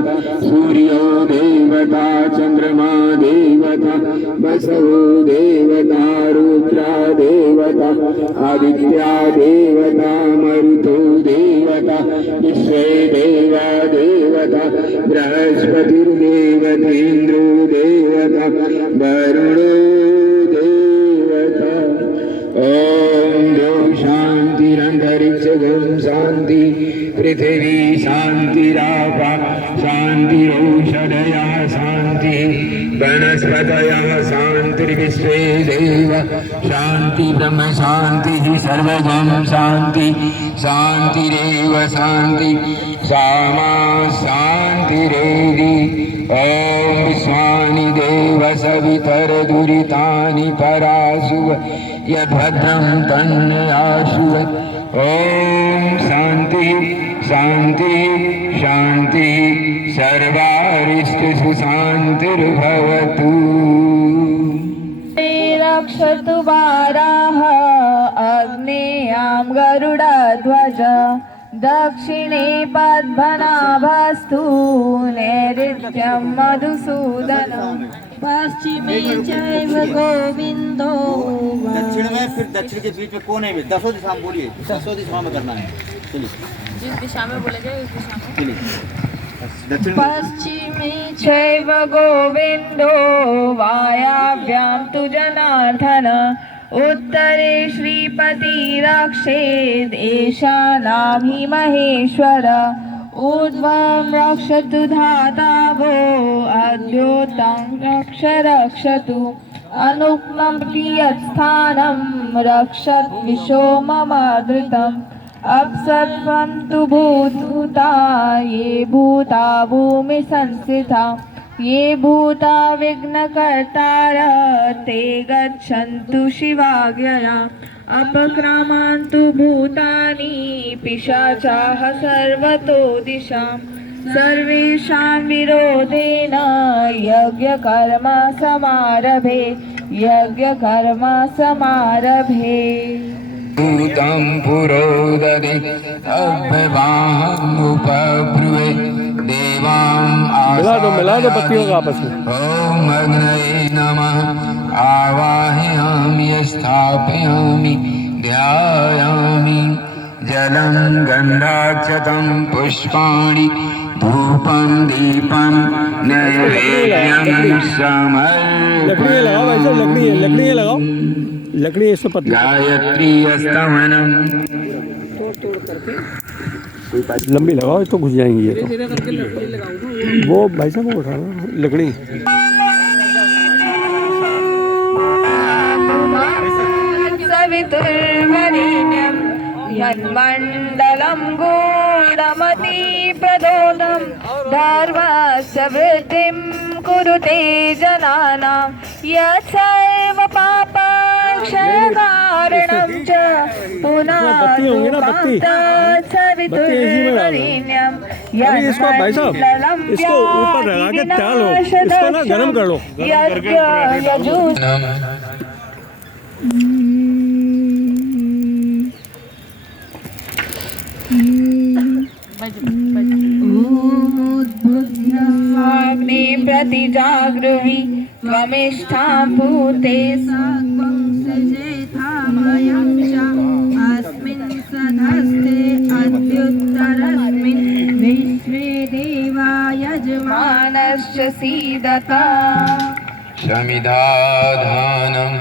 सूर्यो देवता चन्द्रमा देवता वसवो देवता रुद्रा देवता आदित्या देवता मरुतो देवता विश्वे देवा देवता बृहस्पतिर्देवतेन्द्रो देवता वरुणो देवता ॐ द्यौ शान्तिरन्तरिक्षगं शान्ति पृथिवी शान्तिरापा शान्तिरौषधयः शान्तिः वनस्पतयः शान्तिर्विश्वे देव शान्ति ब्रह्म शान्तिः सर्वजं शान्ति शान्तिरेव शान्ति सामा शान्तिरेवि ॐ विश्वानि देव सवितरदुरितानि पराशुव यद्भद्रं तन्नयाशुव ॐ शान्तिः शान्तिः शान्तिः सर्वारिष्टसु शान्तिर्भवतु रक्षतु वाराः अग्नेयां गरुडध्वज दक्षिणे पद्मनाभस्तु नैऋत्यं मधुसूदनम् पश्चिमे चैव गोविन्दो दक्षिण में फिर दक्षिण के बीच में कोने में 10 दिशा में बोलिए 10 दिशा में करना है चलिए जिस दिशा में बोला जाए उस दिशा में चलिए दक्षिण पश्चिमे चैव गोविन्दो वायाव्यां तु जनार्दन उत्तरे श्रीपति रक्षेद् ईशानां महेश्वर ऊर्ध्वं रक्षतु धातावो अद्योतं रक्षतु अनुक्नम्ति यत्स्थानं रक्षत् विशो मम धृतम् अप्सर्वन्तु भूता ये भूता भूमि संस्थिता ये भूता विघ्नकर्तार ते गच्छन्तु शिवाज्ञया अपक्रामन्तु भूतानि पिशाचाः सर्वतो दिशां सर्वेषां विरोधेन यज्ञकर्म समारभे भूतं पुरोदरे अभ्यवाहमुपब्रुवे देवाम् मिला दो पत्तियों का आपस में ॐ अग्नये नमः आवाहयामि स्थापयामि ध्यायामि जलं गन्धाक्षतं पुष्पाणि धूपं दीपं नैवेद्यं लकड़ी लगाओ भाई साहब समर्पयामि लकड़ी लगाओ लकड़ी इस पे पत्ती गायत्री अस्तवनम् लंबी लगाओ तो घुस जाएंगी ये तो वो भाई साहब वो उठाना लकड़ी सवितुर्वरेण्यं यन्मण्डलं गूढमति प्रदोदं धर्मस्य वृद्धिं कुरुते जनानां यत्सैव पापक्षयकारणं च पुनः सवितुर्वरेण्यं इसको भाई साहब इसको ऊपर लगा के डाल लो इसको ना गरम कर लो अग्नि प्रतिजागृहि त्वमिष्ठां भूते सात्वं सजेथामयं च अस्मिन् सदस्ते अद्युत्तरस्मिन् विश्वे देवा यजमानः मानश्च सीदता समिधाधानम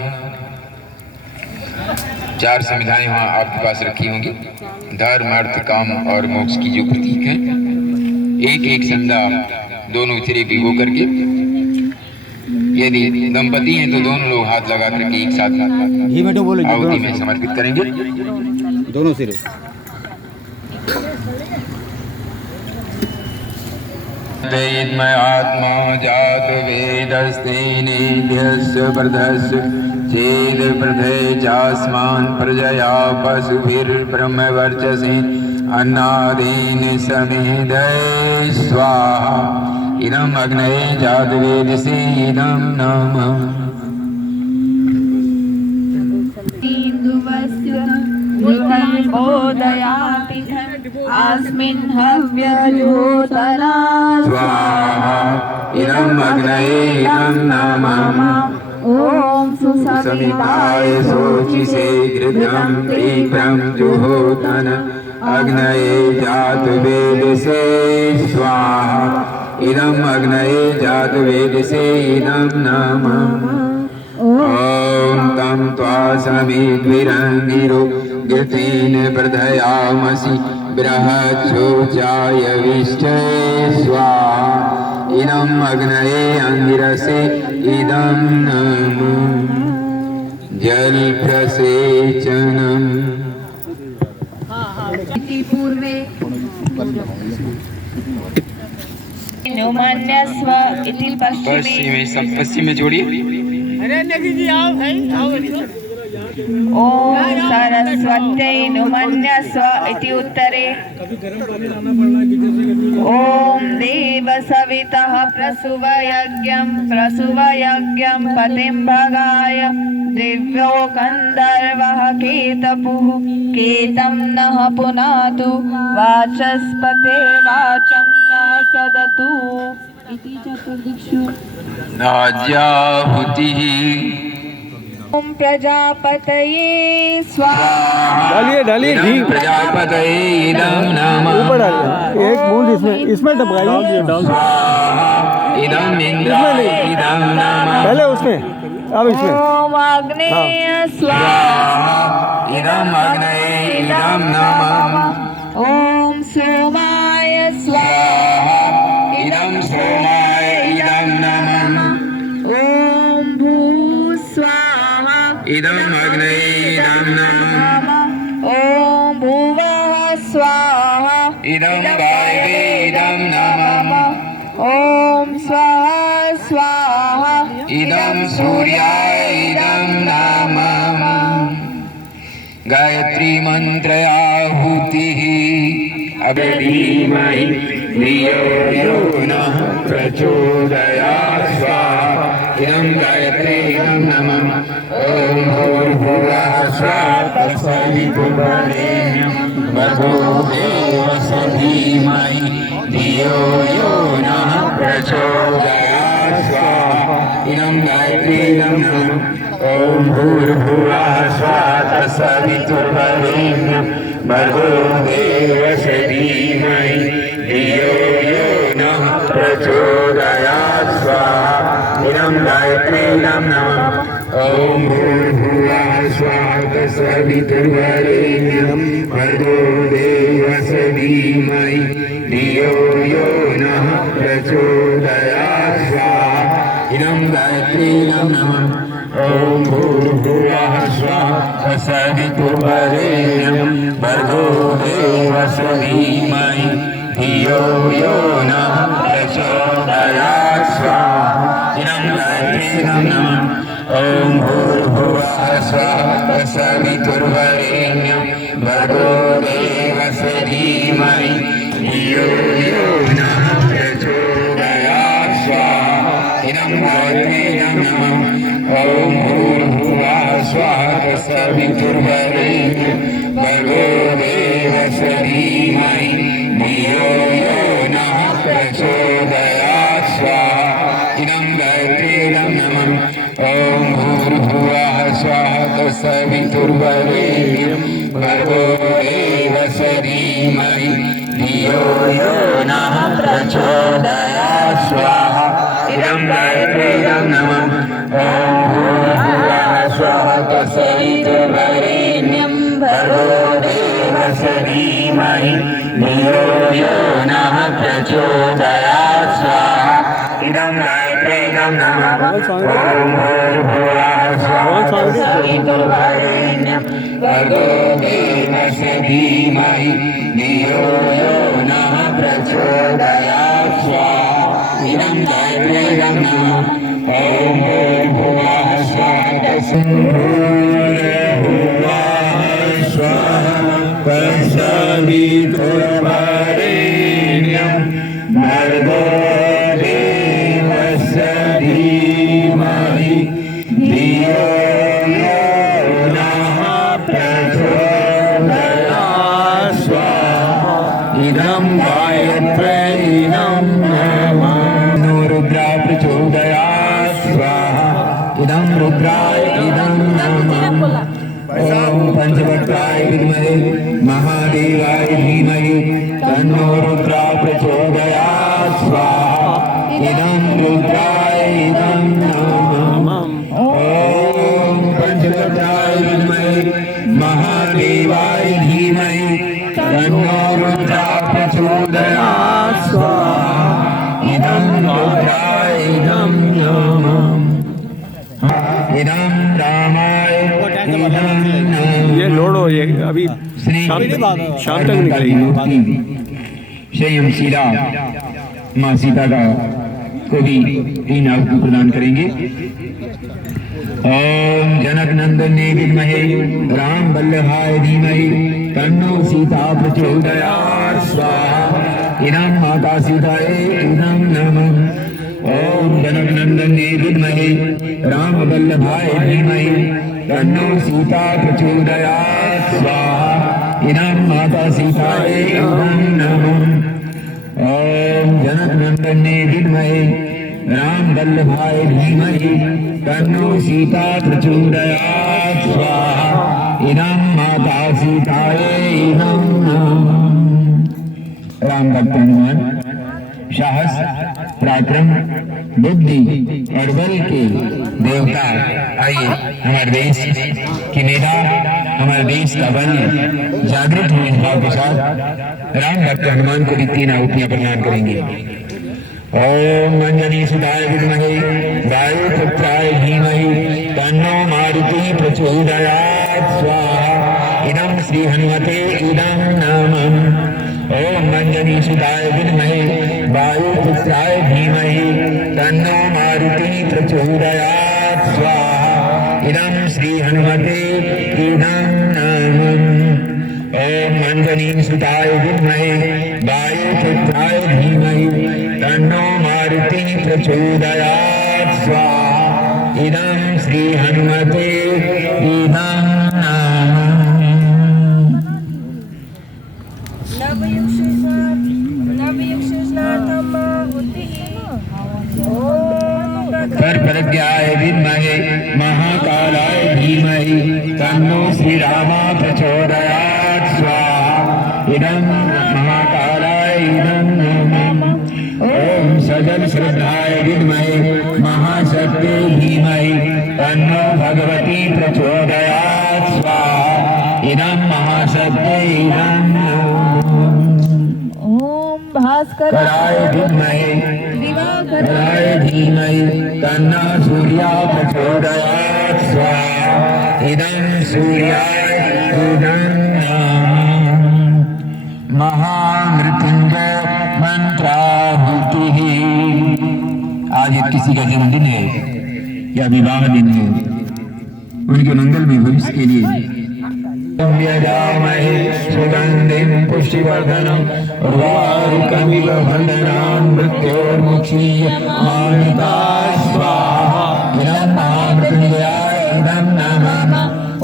4 संविधानें वहाँ आपके पास रखी होंगी धर्म अर्थ काम और मोक्ष की जो प्रतीक हैं एक एक संधा दोनों सिरे भिगो करके यदि दंपति हैं तो दोनों लोग हाथ लगा करके एक साथ घी में तो बोलो आहुति में समर्पित करेंगे दोनों सिरे वेदमय आत्मा जात वेदस्तेनेभ्यस्य वर्धस्य चेद पृथ्वीचास्मान् प्रजया पशुभिर्ब्रह्मवर्चसे अन्नादीन समेधय स्वाहा इदम् अग्नये जातवेदसे इदं नमः बोधयाति अस्मिन् हव्यजोतना स्वाहा इदम् अग्नये इदं नमः ॐ समिताय शोचिसे घृतं तीव्रं जुहोतन अग्नये जातवेदसे स्वाहा इदम् अग्नये जातवेदसे इदं नमः ॐ तं त्वा समिद्विरङ्गिरो घृतेन वर्धयामसि बृहच्छोचाय विष्टे स्वाहा इदम् अग्नये अङ्गिरसे इदं नमः जलप्रसेचनम् पूर्वे नुमन्यस्व इति पश्चिमे पश्चिम में जोड़िए ॐ सरस्वत्यै नुमन्यस्व इति उत्तरे ॐ देवसवितः प्रसुवयज्ञं पतिं भगाय दिव्यो गन्धर्वः केतपुः केतं नः पुनातु वाचस्पते वाचं नः सदतु इति चतुर्दिक्षु राज्याहुतिः ॐ प्रजापतये स्वाहा डालिए डालिए घी प्रजापतये इदं नमः ऊपर डालिए एक बूंद इसमें टपकाइए इदं इन्द्राय इदं नमः पहले उसमें अब इसमें ॐ आग्नेय स्वाहा इदम् अग्नये इदं नमः ॐ सोमाय स्वाहा इदं सोमाय इदं नमः ॐ भूः स्वाहा इदम् अग्नये इदं नमः ॐ भुवः स्वाहा इदं वायवे इदं नमः ॐ स्वः स्वाहा इदं सूर्याय इदं नमः गायत्री मन्त्रयाहुतिः अब्रवीमहि धियो यो नः प्रचोदयात् स्वाहा इदं गायत्री इदं नमः ॐ भूर्भुवः स्वः तत्सवितुर्वरेण्यं भर्गो देवस्य धीमहि धियो यो नः प्रचोदयात् स्वाहा इदं गायत्री इदं नमः ॐ भूर्भुवः स्वः तत्सवितुर्वरेण्यं भर्गो देवस्य धीमहि धियो यो नः प्रचोदयात् स्वाहा इदं गायत्री इदं नमः ॐ भूर्भुवः स्वः तत्सवितुर्वरेण्यं भर्गो देवस्य धीमहि धियो यो नः प्रचोदयात् स्वाहा इदं गायत्री इदं नमः ॐ भूर्भुवः स्वः तत्सवितुर्वरेण्यं भर्गो देवस्य धीमहि धियो यो नः प्रचोदयात् स्वाहा इदं गायत्री इदं नमः ॐ भूर्भुवः स्वः तत्सवितुर्वरेण्यं भर्गो देवस्य धीमहि धियो यो नः प्रचोदयात् स्वाहा इदं गायत्री इदं नमः ॐ भूर्भुवः स्वः तत्सवितुर्वरेण्यं भर्गो देवस्य धीमहि धियो यो नः प्रचोदयात् स्वाहा इदं गायत्री इदं नमः ॐ भूर्भुवः स्वः तत्सवितुर्वरेण्यं भर्गो देवस्य धीमहि धियो यो नः प्रचोदयात् स्वाहा इदं गायत्री इदं नमः ॐ भूर्भुवः स्वः तत्सवितुर्वरेण्यं भर्गो देवस्य धीमहि धियो यो नः प्रचोदयात् स्वाहा इदं गायत्री इदं नमः ॐ भूर्भुवः स्वः तत्सवितुर्वरेण्यं भर्गो देवस्य धीमहि धियो यो नः प्रचोदयात् स्वाहा इदं गायत्री इदं नमः ॐ भूर्भुवः स्वः तत्सवितुर्वरेण्यं भर्गो देवस्य धीमहि धियो यो नः प्रचोदयात् स्वाहा इदं गायत्र्यैनं नमः नो रुद्रा प्रचोदयात् स्वाहा इदं रुद्राय इदं नमः ओम पंचवक्त्राय विद्महे महादेवाय धीमहि तन्नो रुद्रा प्रचोदयात् स्वाहा इदं रुद्राय इदं नमः ओम पंचवक्त्राय विद्महे महादेवाय धीमहि तन्नो रुद्रा प्रचोदयात् स्वाहा इदं रुद्राय इदं नमः इदं रामाय ये लोडो ये अभी शाम तक निकलेगी। स्वयं सीता माँ सीता का को भी 3 आहुति प्रदान करेंगे। ओम जनक नंदने विद्महे राम वल्लभाय धीमहि तन्नो सीता प्रचोदयात् स्वाहा इदं माता सीताय इदं नमः ओम जनक नंदने विद्महे राम वल्लभाय धीमहि तन्नो सीता प्रचोदयात् स्वाहा इदं माता सीताय इदं नमः ओम जनक नंदने विद्महे राम वल्लभाय धीमहि तन्नो सीता प्रचोदयात् स्वाहा इदं माता सीताय इदं नमः। राम भक्त हनुमान साहस पराक्रम बुद्धि और बल के देवता, आइए हमारे देश की नेता, हमारे देश का बल जागृत हुए इस भाव के साथ राम भक्त हनुमान को भी 3 आहुतियां प्रदान करेंगे। ओम अंजनी सुताय विद्महे वायुपुत्राय धीमहि तन्नो मारुति प्रचोदयात् स्वाहा इदं श्री हनुमते इदं नमः ओम अंजनी सुताय विद्महे वायुपुत्राय धीमहि तन्नो मारुति प्रचोदयात् स्वाहा इदं श्री हनुमते इदं नमः ओम अंजनी सुताय विद्महे वायुपुत्राय धीमहि तन्नो मारुति प्रचोदयात् स्वाहा इदं श्री हनुमते इदं नमः। पर प्रज्ञाय विद्महे महाकालाय धीमहि तन्नो श्री रामा प्रचोदयात् स्वाहा इदं महाकालाय इदं नमः ओम सजल श्रद्धाय विद्महे महाशक्ति धीमहि तन्नो भगवती प्रचोदयात् स्वाहा इदं महाशक्ति इदं नमः ओम भास्कर कराय विद्महे कराय धीमहि तन्नो सूर्या प्रचोदयात् स्वाहा इदं सूर्याय इदं नमः महामृत्युंजय मंत्राहुतिः। आज किसी का जन्मदिन है या विवाह दिन है, उनके मंगल में भविष्य के लिए यजामहे सुगंधिं पुष्टिवर्धनम् उर्वारुकमिव बन्धनान् मृत्योर्मुक्षीयमामृतात् स्वाहा इदं महामृत्युंजयाय इदं नमः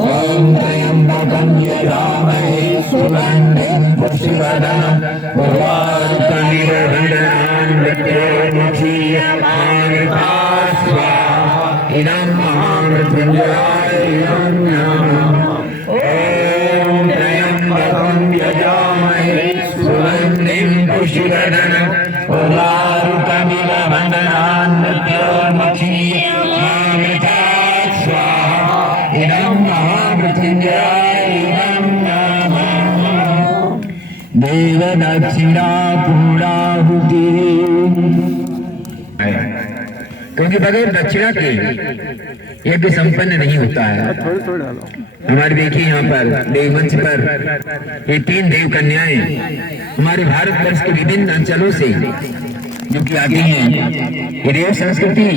ॐ त्र्यम्बकं यजामहे सुगन्धिं पुष्टिवर्धनम् उर्वारुकमिव बन्धनान् मृत्योर्मुक्षीयमामृतात् स्वाहा इदं महामृत्युंजयाय इदं नमः ओम त्र्यम्बकं यजामहे सुगन्धिं पुष्टिवर्धनम् उर्वारुकमिव बन्धनान् मृत्योर्मुक्षीयमामृतात् स्वाहा इदं महामृत्युंजयाय इदं नमः देवदक्षिणा पूर्णाहुतिः। क्योंकि बगैर दक्षिणा के यज्ञ संपन्न नहीं होता है। हमारे देखिए यहाँ पर देव मंच पर ये 3 देव कन्याएं हमारे भारतवर्ष के विभिन्न अंचलों से जो कि आती हैं, ये देव संस्कृति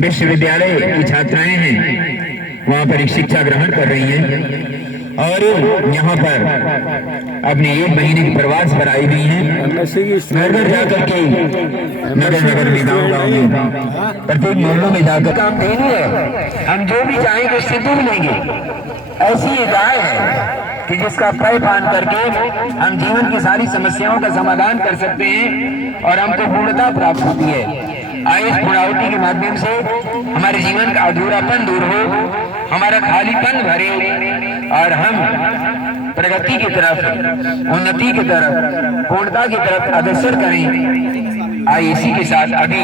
विश्वविद्यालय की छात्राएं हैं वहाँ पर एक शिक्षा ग्रहण कर रही हैं और यहाँ पर अपने 1 महीने के प्रवास पर आई हुई हैं। घर घर जाकर के नगर नगर में गाँव गाँव में प्रत्येक मोहल्लों में जाकर काम नहीं है, हम जो भी चाहेंगे उससे दूर लेंगे। ऐसी एक गाय है कि जिसका पै पान करके हम जीवन की सारी समस्याओं का समाधान कर सकते हैं और हमको पूर्णता प्राप्त होती है। आए इस पूर्णाहुति के माध्यम से हमारे जीवन का अधूरापन दूर हो, हमारा खालीपन भरे और हम प्रगति की तरफ, उन्नति की तरफ, पूर्णता की तरफ अग्रसर करें। आइए इसी के साथ अभी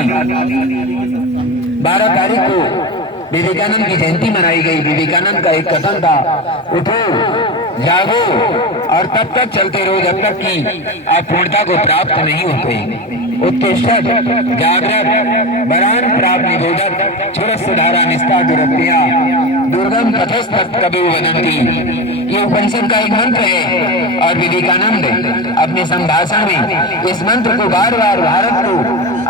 12 तारीख को विवेकानंद की जयंती मनाई गई। विवेकानंद का एक कथन था, उठो जागो और तब तक चलते रहो जब तक कि आप पूर्णता को प्राप्त नहीं होते। उत्तिष्ठत् जागृत वरान प्राप्त निबोधत क्षुरस्धारा निष्ठा दुरत्या दुर्गम पथस्तत् कबि वदन्ति। ये उपनिषद का एक मंत्र है और विवेकानंद अपने संभाषण में इस मंत्र को बार बार भारत को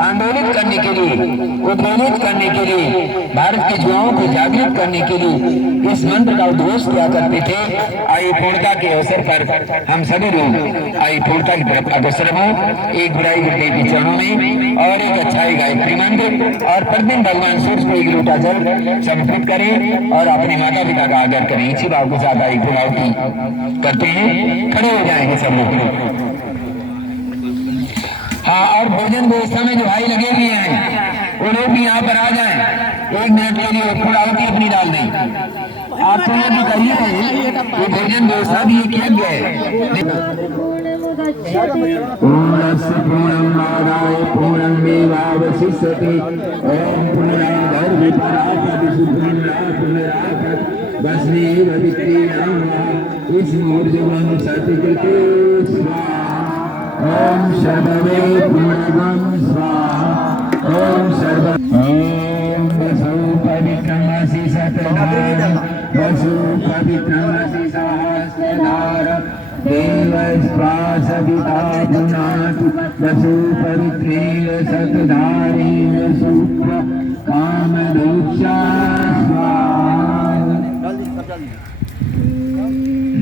आंदोलित करने के लिए, उद्वेलित करने के लिए, भारत के युवाओं को जागृत करने के लिए इस मंत्र का उद्घोष किया करते थे। आइए पूर्णता के अवसर पर हम सभी लोग आइए पूर्णता की तरफ अग्रसर हो, एक बुराई के देवी चरणों में और एक अच्छाई गायत्री मंत्र और प्रतिदिन भगवान सूर्य को 1 लोटा जल समर्पित करें और अपने माता पिता का आदर करें। इसी भाव के साथ आई पूर्णाहुति करते हैं। खड़े हो जाएंगे सब लोग। हाँ, और भोजन व्यवस्था में जो भाई लगे हुए हैं वो लोग भी यहाँ पर आ जाएं। 1 मिनट के लिए पूर्णाहुति अपनी डाल दें। आप तो ये भी कहिए वो भोजन व्यवस्था भी किया गया है। पूर्णस्य पूर्णमादाय पूर्णमेवावशिष्यते। ओम पूर्णमदः पूर्णात् वस्मेव विक्रीणाम् विष्णुर्जवं सतिकृते स्वाहा। ओम सर्वे पूर्णं स्वाहा। ओम सर्व ओम वसु पवित्रमसि सतधार वसु पवित्रमसि सहस्रधार देवस्वासविता गुणात् वसु पवित्रेण सतधारेण सुप्र कामदोक्षा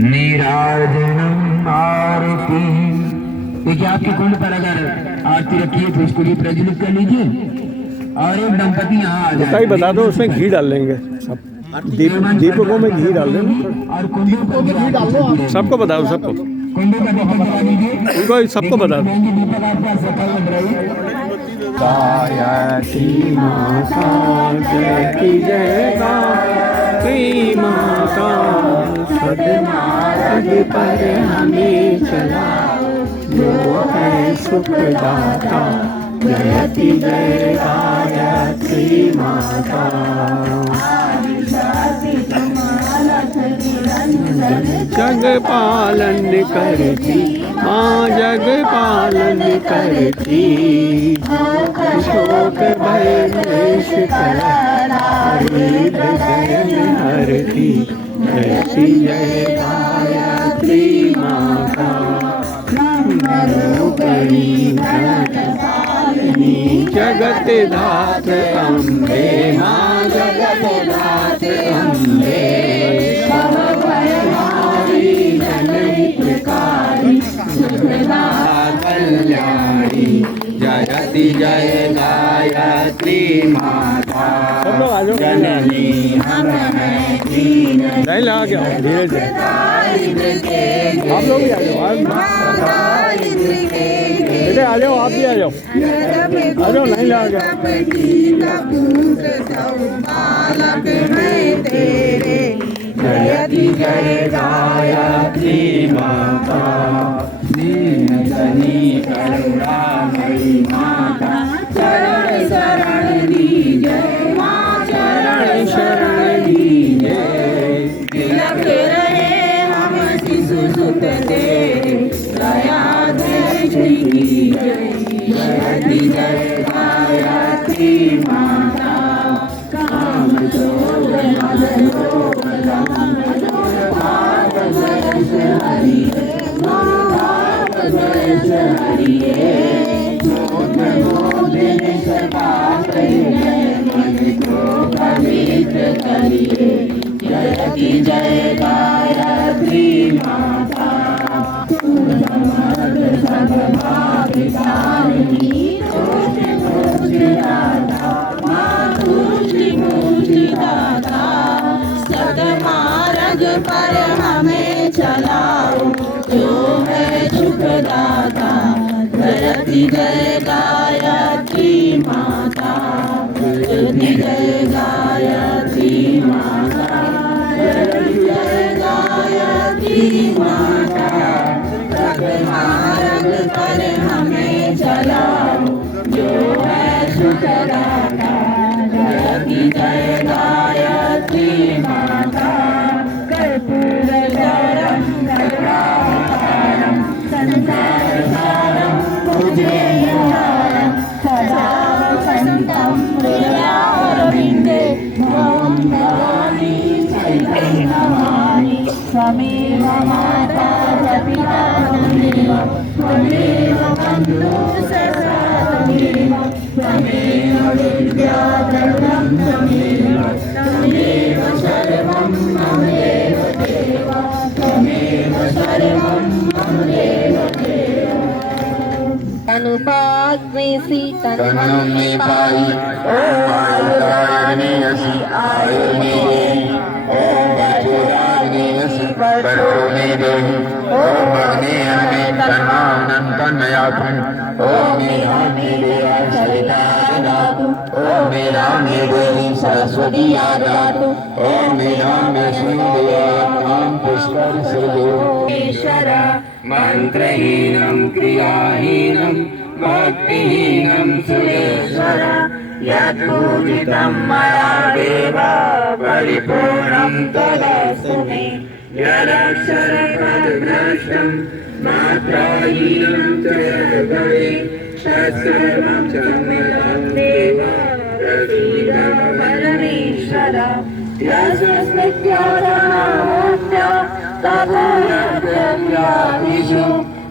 नीराजनम् आरती। देखिए आपके कुंड पर अगर आरती रखी है तो इसको भी प्रज्वलित कर लीजिए और एक दंपति यहाँ आ जाए। बता दो, उसमें घी डाल लेंगे सब, दीपकों में घी डाल देंगे और कुंडों को घी डाल दो। सबको बताओ, सबको कुंडों का दीपक जला दीजिए, उनको सबको बता दो। दीपक आपका सफल लग रही है। गायत्री माता जय जय गायत्री माता, सदमार्ग पर हमें चला जो है सुखदाता। जयति जय गायत्री माता। जग पालन करती माँ, जग पालन करती। शोक भय क्लेश हरती। जयति जय गायत्री माता। जगत धात अम्बे माँ, जगत धात अम्बे। कल्याणी जयति जय गायत्री माता। जननी नहीं लगा क्या धीरे धीरे। आप लोग भी आ जाओ, बेटे आ जाओ, आप भी आ जाओ, आ जाओ, नहीं लगा जयति जय गायत्री माता। दीनजनी करुणामयी माता, चरण शरण दीजय माँ, चरण शरण दीजय। तिलक रहे हम शिशु सुत तेरे, दया दृष्टि कीजय। जयति जय गायत्री माता। काम क्रोध मद लोभ की जय गायत्री माता, समर्थ सर्वभावितारिणी, तुष्टि पुष्टि दाता, माँ तुष्टि पुष्टि दाता, सदमार्ग पर हमें चलाओ, जो है सुखदाता। जयति जय गायत्री माता, जयति जय गायत्री माता, जयति जय गायत्री माता, सदमार्ग पर हमें चलाओ, जो है सुखदाता। जयति जय गायत्री माता, कर्पूर गौरम सर्वावतारम, संसार सारम भुजगेन्द्रहारम, सदा वसन्तं हृदयारविन्दे, त्वं भवानी सहितं नमामि। त्वमेव माता च पिता त्वमेव, त्वमेव बन्धुः सखा त्वमेव, त्वमेव विद्या द्रविणं त्वमेव, त्वमेव सर्वं मम देव देव, त्वमेव सर्वं मम देव देव। अनुपाग्नि तनु में पाई ओम आयुर्दायिनी असि आयुर्मेदे, ओम वज्रदायिनी असि वज्रमेदे, ओम अग्नेयमे तन्मानं तन्मयातु, ओम मेधामे देवा सविता ददातु, ओम मेधामे देवी सरस्वती ददातु, ओम मेधामे श्रीदेवात्मां पुष्कर सृजो। ईश्वर मंत्रहीनं क्रियाहीनं भक्तिहीनं सुरेश्वर, यत्पूजितं मया देव परिपूर्णं तदस्तु मे। यदक्षरपदभ्रष्टं मात्राहीनं च यद्भवेत्, तत्सर्वं क्षम्यतां देव प्रसीदं परमेश्वर। यस्मिन्नित्यादानमोक्त्या तपोयज्ञादिषु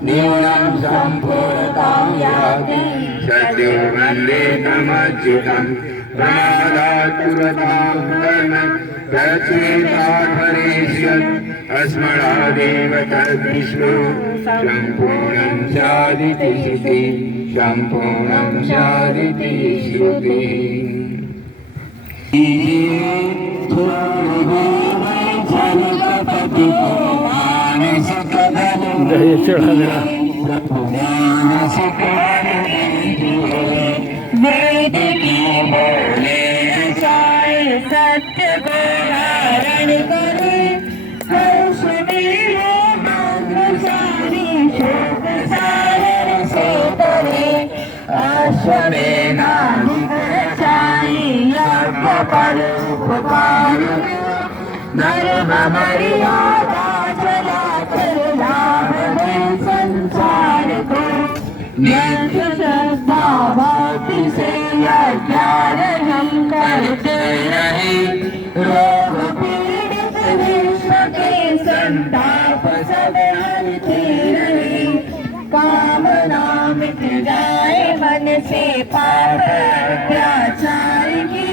न्यूनं सम्पूर्णतां याति, सत्यो वन्दे तमच्युतं प्रमादात् पुरतां कर्म प्रचेतात्मनेष्यत्, अस्मदादेव तद्विष्णु सम्पूर्णं स्यादिति श्रुति, सम्पूर्णं स्यादिति श्रुति। वेद की बोले चाहे सत्य को धारण करे, हर्ष मेरे मंगलशाली शोक सागर से करे, अश्वमेधाधिक रचाई यज्ञ पर उपकार, धर्म मर्यादा चला चल लाभ दे संसार को, यज्ञ श्रद्धा भक्ति से यज्ञान हम करते रहे, रोग पीड़ित विश्व के संताप सब हरते रहे, कामना मिट जाए मन से पाप अत्याचार की,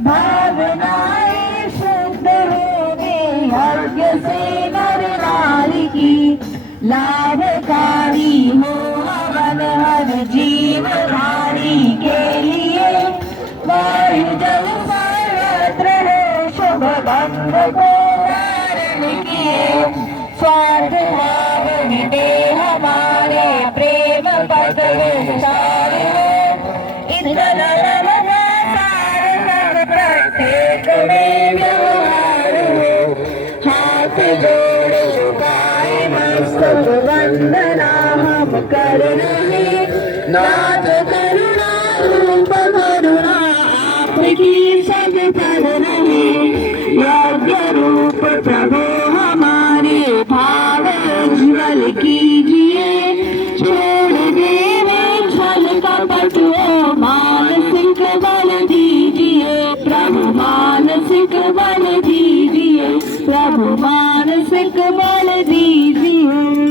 भावनाएं शुद्ध हो गए यज्ञ से नर नारी की, लाभकारी हो हवन हर जीव धारी के लिए, वायु जल सर्वत्र हो शुभ गंध को धारण किए, स्वार्थ भाव मिटे हमारे प्रेम पद विचार हो, इधर प्रत्येक में व्यवहार हो, हाथ जोड़ झुकाए मस्तक वंदना हम कर रहे, नाथ करुणा रूप करुणा आपकी सब कर रहे, यज्ञ रूप प्रभु हमारे भाव उज्ज्वल कीजिए, छोड़ देवे छल कपट मानसिक बल दीजिए, प्रभु मानसिक बल दीजिए, प्रभु मानसिक बल दीजिए।